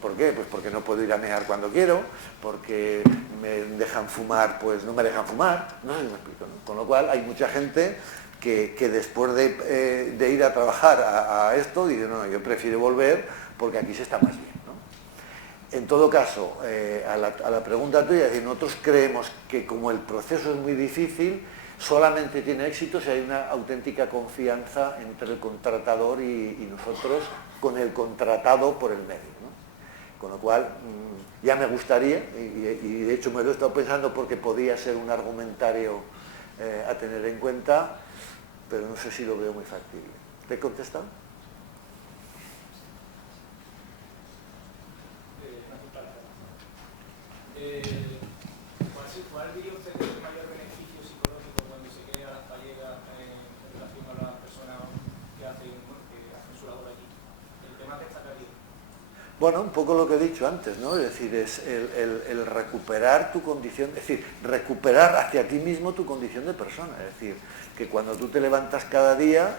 ¿Por qué? Pues porque no puedo ir a mear cuando quiero, porque me dejan fumar, pues no me dejan fumar, no sé si me explico, ¿no? Con lo cual hay mucha gente que después de ir a trabajar a esto, dice, no, yo prefiero volver porque aquí se está más bien, ¿no? En todo caso, a la pregunta tuya, es decir, nosotros creemos que como el proceso es muy difícil, solamente tiene éxito si hay una auténtica confianza entre el contratador y nosotros con el contratado por el medio, ¿no? Con lo cual, ya me gustaría, y de hecho me lo he estado pensando porque podía ser un argumentario a tener en cuenta, pero no sé si lo veo muy factible. ¿Te he contestado? ¿Cuál diría usted que es el mayor beneficio psicológico cuando se crea la Fallega en relación a las personas que hacen su labor allí? El tema que destacaría. Bueno, un poco lo que he dicho antes, ¿no? Es decir, es el recuperar tu condición, es decir, recuperar hacia ti mismo tu condición de persona. Es decir, que cuando tú te levantas cada día,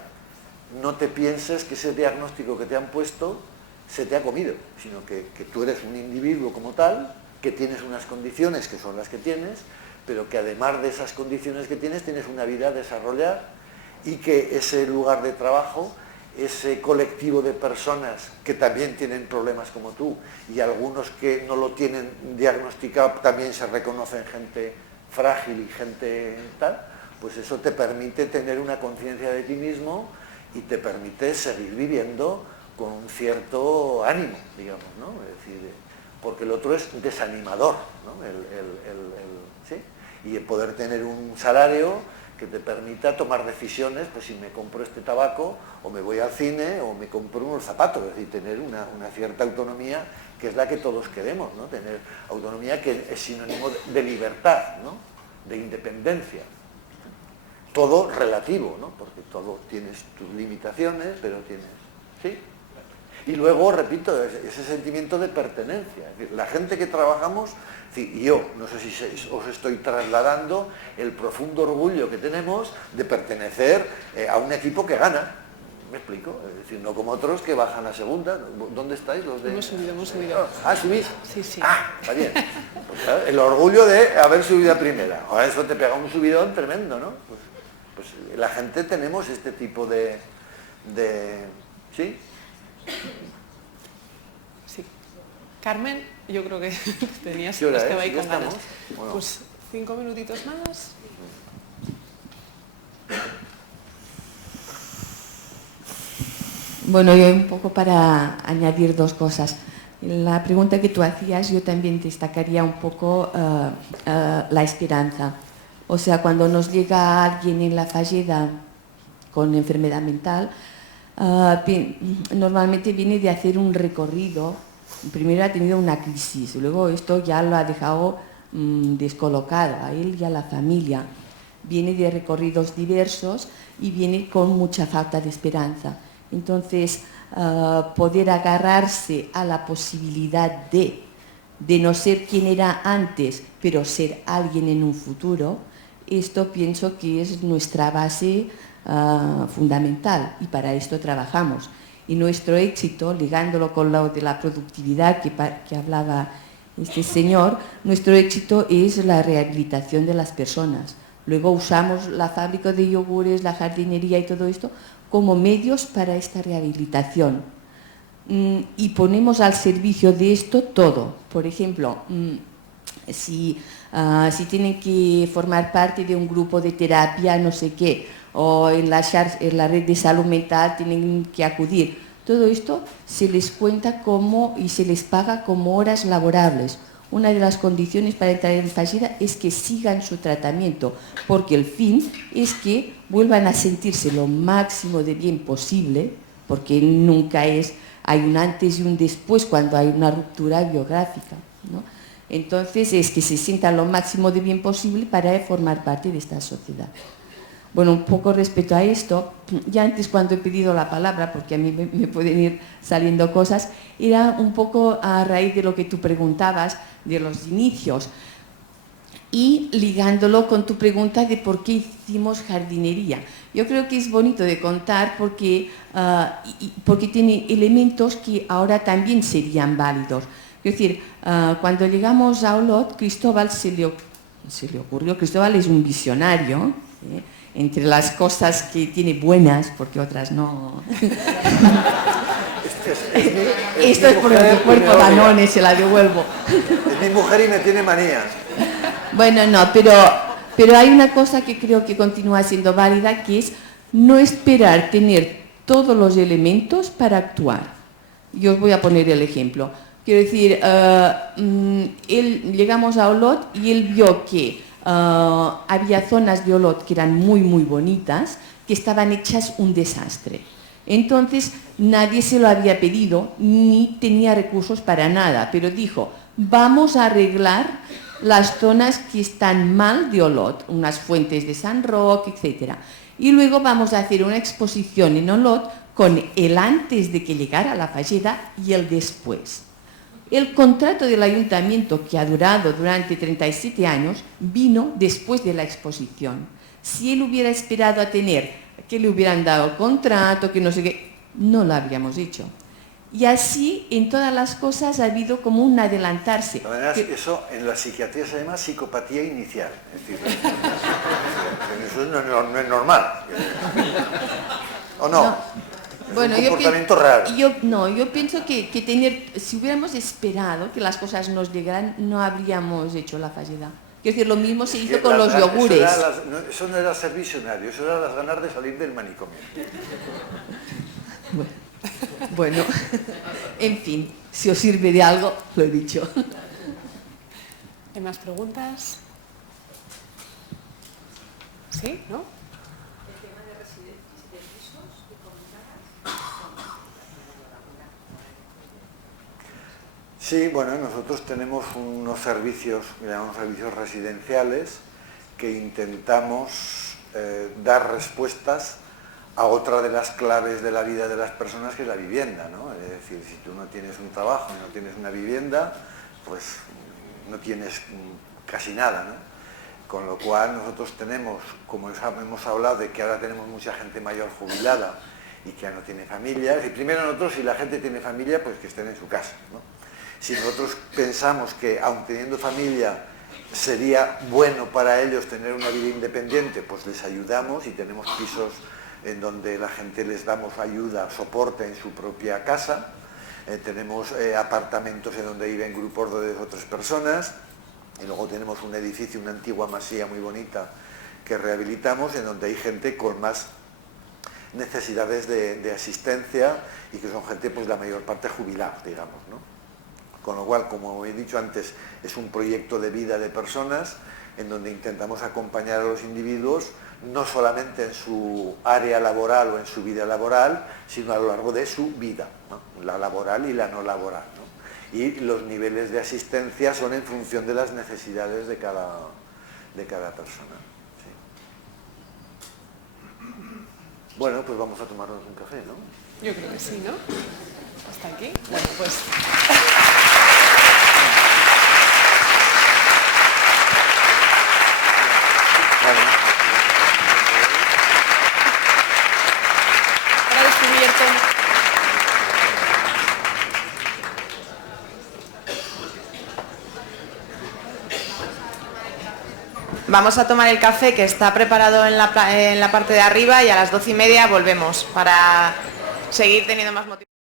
no te pienses que ese diagnóstico que te han puesto se te ha comido, sino que tú eres un individuo como tal, que tienes unas condiciones que son las que tienes, pero que además de esas condiciones que tienes una vida a desarrollar y que ese lugar de trabajo, ese colectivo de personas que también tienen problemas como tú y algunos que no lo tienen diagnosticado también se reconocen gente frágil y gente tal, pues eso te permite tener una conciencia de ti mismo y te permite seguir viviendo con un cierto ánimo, digamos, ¿no? Es decir, porque el otro es desanimador, ¿no? ¿Sí? Y el poder tener un salario que te permita tomar decisiones, pues si me compro este tabaco, o me voy al cine, o me compro unos zapatos, es decir, tener una cierta autonomía, que es la que todos queremos, ¿no? Tener autonomía que es sinónimo de libertad, ¿no? De independencia. Todo relativo, ¿no? Porque todo tienes tus limitaciones, pero tienes... ¿Sí? Y luego, repito, ese sentimiento de pertenencia. Es decir, la gente que trabajamos, y yo, no sé si os estoy trasladando el profundo orgullo que tenemos de pertenecer a un equipo que gana. ¿Me explico? Es decir, no como otros que bajan a segunda. ¿Dónde estáis los de...? Hemos subido. Ah, ¿subís? Sí, sí. Ah, está bien. Pues, claro, el orgullo de haber subido a primera. Ahora eso te pega un subidón tremendo, ¿no? Pues la gente tenemos este tipo de ¿sí? Sí. Carmen, yo creo que tenías ¿Qué hora estaba es? ahí ¿Ya con ganas. estamos? Bueno. Pues 5 minutitos más. Bueno, yo un poco para añadir dos cosas. La pregunta que tú hacías, yo también destacaría un poco la esperanza. O sea, cuando nos llega alguien en la fallida con enfermedad mental, normalmente viene de hacer un recorrido. Primero ha tenido una crisis, luego esto ya lo ha dejado descolocado a él y a la familia. Viene de recorridos diversos y viene con mucha falta de esperanza. Entonces, poder agarrarse a la posibilidad de no ser quien era antes, pero ser alguien en un futuro, esto pienso que es nuestra base fundamental y para esto trabajamos. Y nuestro éxito, ligándolo con lo de la productividad que hablaba este señor, nuestro éxito es la rehabilitación de las personas. Luego usamos la fábrica de yogures, la jardinería y todo esto como medios para esta rehabilitación. Y ponemos al servicio de esto todo. Por ejemplo, si tienen que formar parte de un grupo de terapia, no sé qué, o en la red de salud mental tienen que acudir. Todo esto se les cuenta y se les paga como horas laborables. Una de las condiciones para entrar en fallida es que sigan su tratamiento, porque el fin es que vuelvan a sentirse lo máximo de bien posible, porque nunca hay un antes y un después cuando hay una ruptura biográfica, ¿no? Entonces es que se sientan lo máximo de bien posible para formar parte de esta sociedad. Bueno, un poco respecto a esto, ya antes cuando he pedido la palabra, porque a mí me pueden ir saliendo cosas, era un poco a raíz de lo que tú preguntabas, de los inicios, y ligándolo con tu pregunta de por qué hicimos jardinería. Yo creo que es bonito de contar porque tiene elementos que ahora también serían válidos. Es decir, cuando llegamos a Olot, Cristóbal se le ocurrió, Cristóbal es un visionario, entre las cosas que tiene buenas, porque otras no. Esto es por el cuerpo Danone, se la devuelvo. Es mi mujer y me tiene manías. Bueno, no, pero hay una cosa que creo que continúa siendo válida, que es no esperar tener todos los elementos para actuar. Yo os voy a poner el ejemplo. Quiero decir, llegamos a Olot y él vio que había zonas de Olot que eran muy, muy bonitas, que estaban hechas un desastre. Entonces, nadie se lo había pedido, ni tenía recursos para nada, pero dijo, vamos a arreglar las zonas que están mal de Olot, unas fuentes de San Roque, etc. Y luego vamos a hacer una exposición en Olot con el antes de que llegara la falleda y el después. El contrato del ayuntamiento, que ha durado durante 37 años, vino después de la exposición. Si él hubiera esperado a tener que le hubieran dado el contrato, que no sé qué, no lo habríamos hecho. Y así en todas las cosas ha habido como un adelantarse. De manera, eso en la psiquiatría se llama psicopatía inicial. Es decir, eso no es normal. ¿O no? No. Bueno, un comportamiento raro. Yo pienso que si hubiéramos esperado que las cosas nos llegaran, no habríamos hecho la fallida. Quiero decir, lo mismo se hizo con los yogures. Eso no era ser visionario, eso era las ganas de salir del manicomio. Bueno, en fin, si os sirve de algo, lo he dicho. ¿Hay más preguntas? ¿Sí? ¿No? Sí, bueno, nosotros tenemos unos servicios, que llamamos servicios residenciales, que intentamos dar respuestas a otra de las claves de la vida de las personas, que es la vivienda, ¿no? Es decir, si tú no tienes un trabajo y no tienes una vivienda, pues no tienes casi nada, ¿no? Con lo cual nosotros tenemos, como hemos hablado de que ahora tenemos mucha gente mayor jubilada y que ya no tiene familia, es decir, primero nosotros, si la gente tiene familia, pues que estén en su casa, ¿no? Si nosotros pensamos que, aun teniendo familia, sería bueno para ellos tener una vida independiente, pues les ayudamos y tenemos pisos en donde la gente les damos ayuda, soporte en su propia casa, tenemos apartamentos en donde viven grupos de 2 o 3 personas, y luego tenemos un edificio, una antigua masía muy bonita que rehabilitamos, en donde hay gente con más necesidades de asistencia y que son gente, pues la mayor parte jubilada, digamos, ¿no? Con lo cual, como he dicho antes, es un proyecto de vida de personas en donde intentamos acompañar a los individuos no solamente en su área laboral o en su vida laboral, sino a lo largo de su vida, ¿no? La laboral y la no laboral, ¿no? Y los niveles de asistencia son en función de las necesidades de cada persona. Sí. Bueno, pues vamos a tomarnos un café, ¿no? Yo creo que sí, ¿no? ¿Hasta aquí? Bueno, pues... Ahora descubierto... Vamos a tomar el café que está preparado en la parte de arriba y a las 12:30 volvemos para seguir teniendo más motivación.